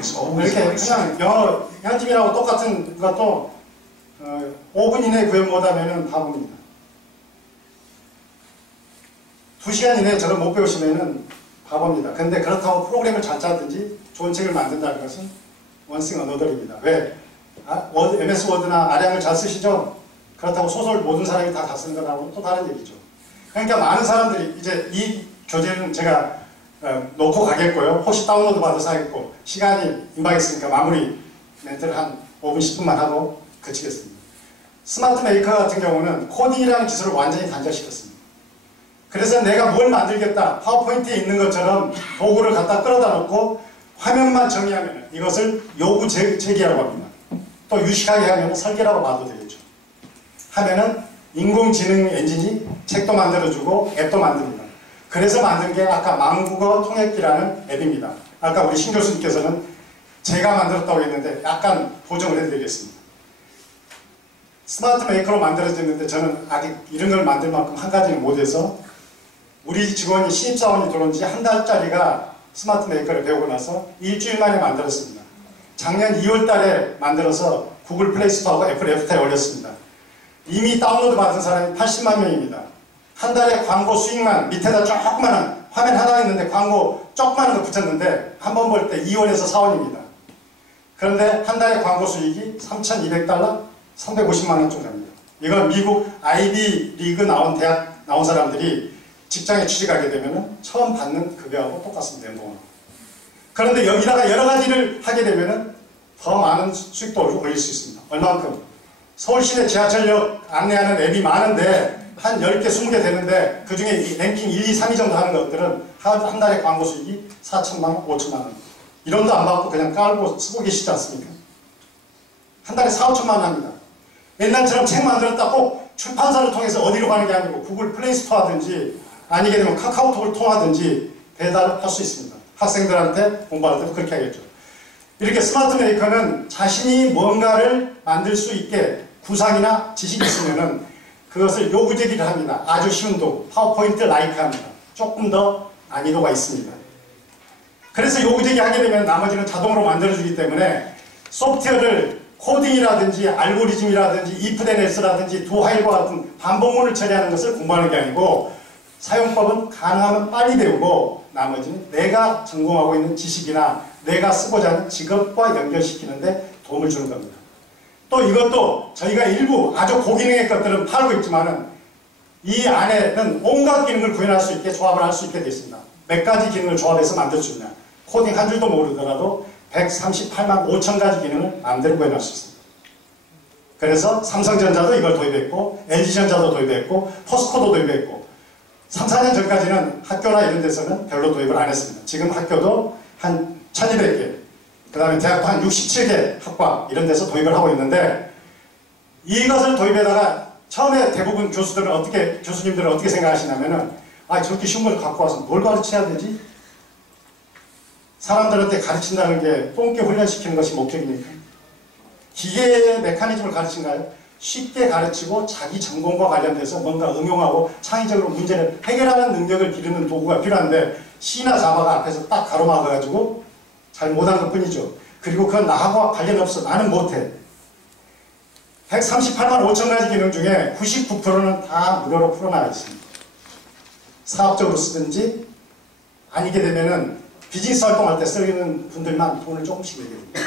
이렇게 그냥 영어 현팀이라고 똑같은 것도 5분 이내에 구현 못하면 바보입니다. 2시간 이내에 저를 못 배우시면 바보입니다. 근데 그렇다고 프로그램을 잘 짜든지 좋은 책을 만든다는 것은 원싱 어너더입니다. 왜? MS 워드나 아량을 잘 쓰시죠? 그렇다고 소설 모든 사람이 다 잘 쓰는 거하고는 또 다른 얘기죠. 그러니까 많은 사람들이 이제 이 교재는 제가 놓고 가겠고요. 혹시 다운로드 받아서 하겠고 시간이 임박했으니까 마무리 멘트를 한 5분 10분만 하고 그치겠습니다. 스마트 메이커 같은 경우는 코딩이라는 기술을 완전히 단절시켰습니다. 그래서 내가 뭘 만들겠다 파워포인트에 있는 것처럼 도구를 갖다 끌어다 놓고 화면만 정의하면 이것을 요구 제기라고 합니다. 또 유식하게 하면 설계라고 봐도 되겠죠. 하면은 인공지능 엔진이 책도 만들어주고 앱도 만듭니다. 그래서 만든 게 아까 망국어 통역기라는 앱입니다. 아까 우리 신 교수님께서는 제가 만들었다고 했는데 약간 보정을 해드리겠습니다. 스마트 메이커로 만들어졌는데 저는 아직 이런 걸 만들 만큼 한 가지는 못해서 우리 직원이 신입사원이 들어온 지 한 달짜리가 스마트 메이커를 배우고 나서 일주일 만에 만들었습니다. 작년 2월 달에 만들어서 구글 플레이 스토어하고 애플 앱스토어에 올렸습니다. 이미 다운로드 받은 사람이 80만 명입니다. 한 달에 광고 수익만 밑에다 조그마한 화면 하나 있는데 광고 조그마한 거 붙였는데 한 번 볼 때 2원에서 4원입니다. 그런데 한 달에 광고 수익이 3,200달러? 350만 원 정도 됩니다. 이건 미국 아이비 리그 나온 대학 나온 사람들이 직장에 취직하게 되면 처음 받는 급여하고 똑같습니다. 연봉은. 그런데 여기다가 여러 가지를 하게 되면 더 많은 수익도 올릴 수 있습니다. 얼만큼? 서울시내 지하철역 안내하는 앱이 많은데 한 10개, 20개 되는데 그중에 랭킹 1, 2, 3위 정도 하는 것들은 한 달에 광고 수익이 4천만 원, 5천만 원. 1원도 안 받고 그냥 깔고 쓰고 계시지 않습니까? 한 달에 4, 5천만 원 합니다. 옛날처럼 책 만들었다 꼭 출판사를 통해서 어디로 가는 게 아니고 구글 플레이스토어 하든지 아니게 되면 카카오톡을 통하든지 배달할 수 있습니다. 학생들한테 공부할 때도 그렇게 하겠죠. 이렇게 스마트 메이커는 자신이 뭔가를 만들 수 있게 구상이나 지식이 있으면은 그것을 요구제기를 합니다. 아주 쉬운 도구, 파워포인트 라이크 합니다. 조금 더 난이도가 있습니다. 그래서 요구제기 하게 되면 나머지는 자동으로 만들어주기 때문에 소프트웨어를 코딩이라든지 알고리즘이라든지 if then else라든지 do while과 같은 반복문을 처리하는 것을 공부하는 게 아니고 사용법은 가능하면 빨리 배우고 나머지는 내가 전공하고 있는 지식이나 내가 쓰고자 하는 직업과 연결시키는데 도움을 주는 겁니다. 또 이것도 저희가 일부 아주 고기능의 것들은 팔고 있지만은 이 안에는 온갖 기능을 구현할 수 있게 조합을 할 수 있게 되어 있습니다. 몇 가지 기능을 조합해서 만들 수 있냐. 코딩 한 줄도 모르더라도 138만 5천 가지 기능을 마음대로 구현할 수 있습니다. 그래서 삼성전자도 이걸 도입했고 LG전자도 도입했고 포스코도 도입했고 3, 4년 전까지는 학교나 이런 데서는 별로 도입을 안 했습니다. 지금 학교도 한 1200개 그 다음에 대학도 한 67개 학과 이런 데서 도입을 하고 있는데 이것을 도입에다가 처음에 대부분 교수님들은 어떻게 생각하시냐면은 아 저렇게 쉬운 걸 갖고 와서 뭘 가르쳐야 되지? 사람들한테 가르친다는 게 똥개 훈련시키는 것이 목적입니까? 기계의 메커니즘을 가르친가요? 쉽게 가르치고 자기 전공과 관련돼서 뭔가 응용하고 창의적으로 문제를 해결하는 능력을 기르는 도구가 필요한데 C나 자바가 앞에서 딱 가로막아가지고 잘 못한 것 뿐이죠. 그리고 그건 나하고 관련 없어. 나는 못해. 138만 5천 가지 기능 중에 99%는 다 무료로 풀어나가 있습니다. 사업적으로 쓰든지 아니게 되면은 비즈니스 활동할 때 쓰는 분들만 돈을 조금씩 내게 됩니다.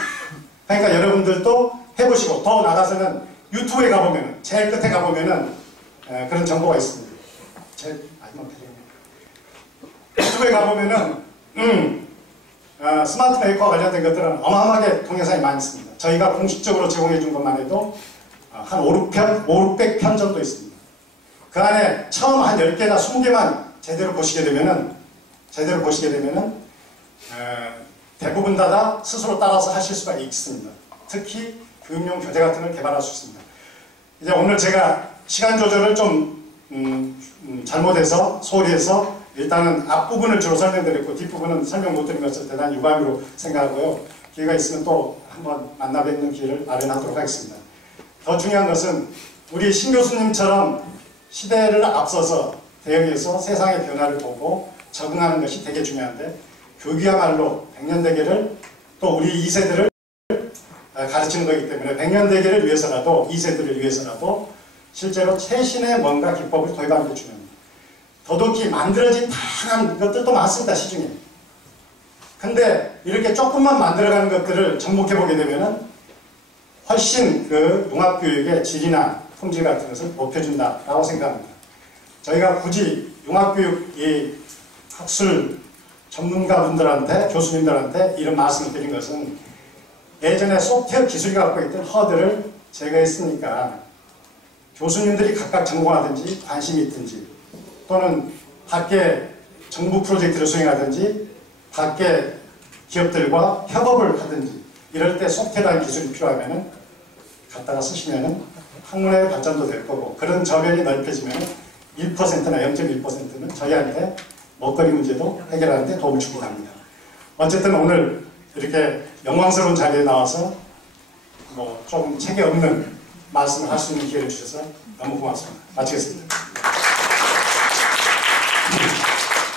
그러니까 여러분들도 해보시고 더 나가서는 유튜브에 가보면은 제일 끝에 가보면은 그런 정보가 있습니다. 제일 마지막 페이지 유튜브에 가보면은 스마트 메이커와 관련된 것들은 어마어마하게 동영상이 많이 있습니다. 저희가 공식적으로 제공해 준 것만 해도 한 500편 정도 있습니다. 그 안에 처음 한 10개나 20개만 제대로 보시게 되면은 대부분 다 스스로 따라서 하실 수가 있습니다. 특히 교육용 교재 같은 걸 개발할 수 있습니다. 이제 오늘 제가 시간 조절을 좀 잘못해서 소홀히해서 일단은 앞부분을 주로 설명드렸고 뒷부분은 설명 못 드린 것을 대단히 유감으로 생각하고요. 기회가 있으면 또 한번 만나 뵙는 기회를 마련하도록 하겠습니다. 더 중요한 것은 우리 신 교수님처럼 시대를 앞서서 대응해서 세상의 변화를 보고 적응하는 것이 되게 중요한데 교육이야말로 백년대계를 또 우리 2세들을 가르치는 거기 때문에 백년대계를 위해서라도 2세들을 위해서라도 실제로 최신의 뭔가 기법을 도입하는 게 중요합니다. 더더욱이 만들어진 다양한 것들도 많습니다. 시중에. 근데 이렇게 조금만 만들어가는 것들을 접목해보게 되면은 훨씬 그 융합교육의 질이나 품질 같은 것을 높여준다라고 생각합니다. 저희가 굳이 융합교육 이 학술 전문가분들한테 교수님들한테 이런 말씀을 드린 것은 예전에 소프트웨어 기술이 갖고 있던 허들을 제거했으니까 교수님들이 각각 전공하든지 관심이 있든지 또는 밖에 정부 프로젝트를 수행하든지 밖에 기업들과 협업을 하든지 이럴 때 소프트웨어라는 기술이 필요하면은 갖다가 쓰시면은 학문의 발전도 될 거고 그런 저변이 넓혀지면 1%나 0.1%는 저희한테 먹거리 문제도 해결하는 데 도움을 주기도 합니다. 어쨌든 오늘 이렇게 영광스러운 자리에 나와서 뭐 조금 책이 없는 말씀을 할 수 있는 기회를 주셔서 너무 고맙습니다. 마치겠습니다.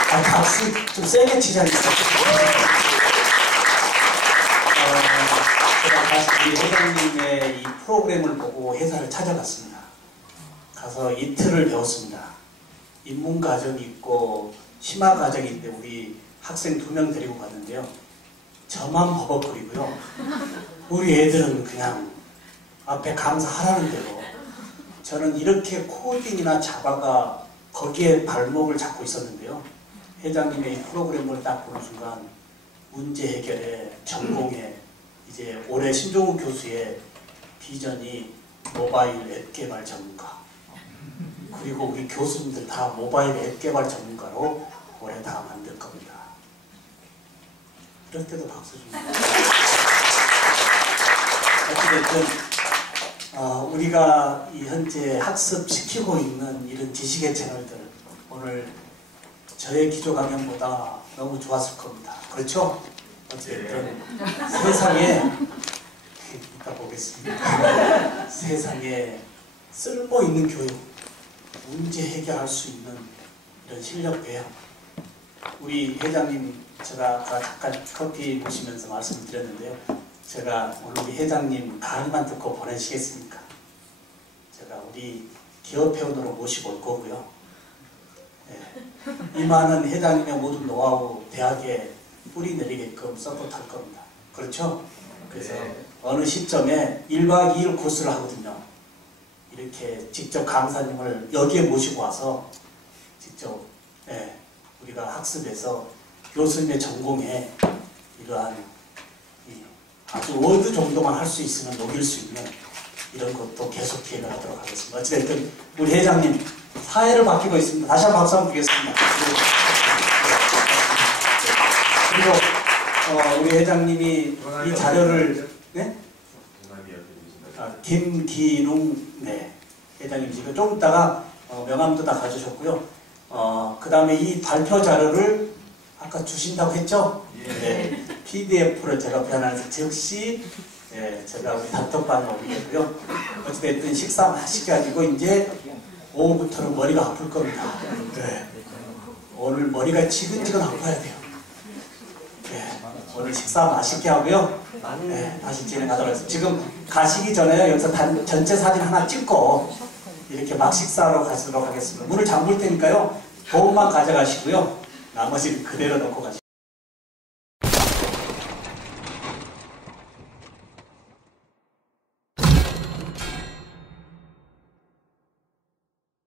박수 좀 세게 치자니까. 제가 다시 우리 회장님의 이 프로그램을 보고 회사를 찾아갔습니다. 가서 이틀을 배웠습니다. 입문 과정이 있고 심화 과정이 있는데 우리 학생 2명 데리고 갔는데요. 저만 버벅거리고요. 우리 애들은 그냥 앞에 강사하라는 대로 저는 이렇게 코딩이나 자바가 거기에 발목을 잡고 있었는데요. 회장님의 이 프로그램을 딱 보는 순간 문제 해결에 전공에 이제 올해 신종우 교수의 비전이 모바일 앱 개발 전문가, 그리고 우리 교수님들 다 모바일 앱 개발 전문가로 올해 다 만들 겁니다. 이럴 때도 박수 줍니다. 어찌됐든 우리가 이 현재 학습시키고 있는 이런 지식의 채널들 오늘 저의 기조 강연보다 너무 좋았을 겁니다. 그렇죠? 어쨌든 세상에 이따 보겠습니다. 세상에 쓸모 있는 교육, 문제 해결할 수 있는 이런 실력 배양. 우리 회장님 제가 아까 잠깐 커피 보시면서 말씀을 드렸는데요. 제가 오늘 우리 회장님 강의만 듣고 보내시겠습니까? 제가 우리 기업회원으로 모시고 올 거고요. 네. 이 많은 회장님의 모든 노하우 대학에 뿌리 내리게끔 서포트할 겁니다. 그렇죠? 그래서 어느 시점에 1박 2일 코스를 하거든요. 이렇게 직접 강사님을 여기에 모시고 와서 직접 우리가 학습해서 교수님의 전공에 이러한 아주 워드 정도만 할 수 있으면 녹일 수 있는 이런 것도 계속 기회를 하도록 하겠습니다. 어찌됐든 우리 회장님 사회를 바뀌고 있습니다. 다시 한번 박수 한번 드리겠습니다. 그리고 우리 회장님이 이 자료를 김기농 회장님이시고 좀 이따가 명함도 다 가져오셨고요. 그 다음에 이 발표 자료를 아까 주신다고 했죠? 네. PDF를 제가 변환해서 즉시 제가 우리 단톡방에 올리겠고요. 어찌됐든 식사 맛있게 가지고 이제 오후부터는 머리가 아플 겁니다. 네. 오늘 머리가 지근지근 아파야 돼요. 네. 오늘 식사 맛있게 하고요. 다시 진행하도록 하겠습니다. 지금 가시기 전에 여기서 전체 사진 하나 찍고 이렇게 막 식사하러 가도록 하겠습니다. 문을 잠글 테니까요. 도움만 가져가시고요. 나머지는 그대로 놓고 가시고.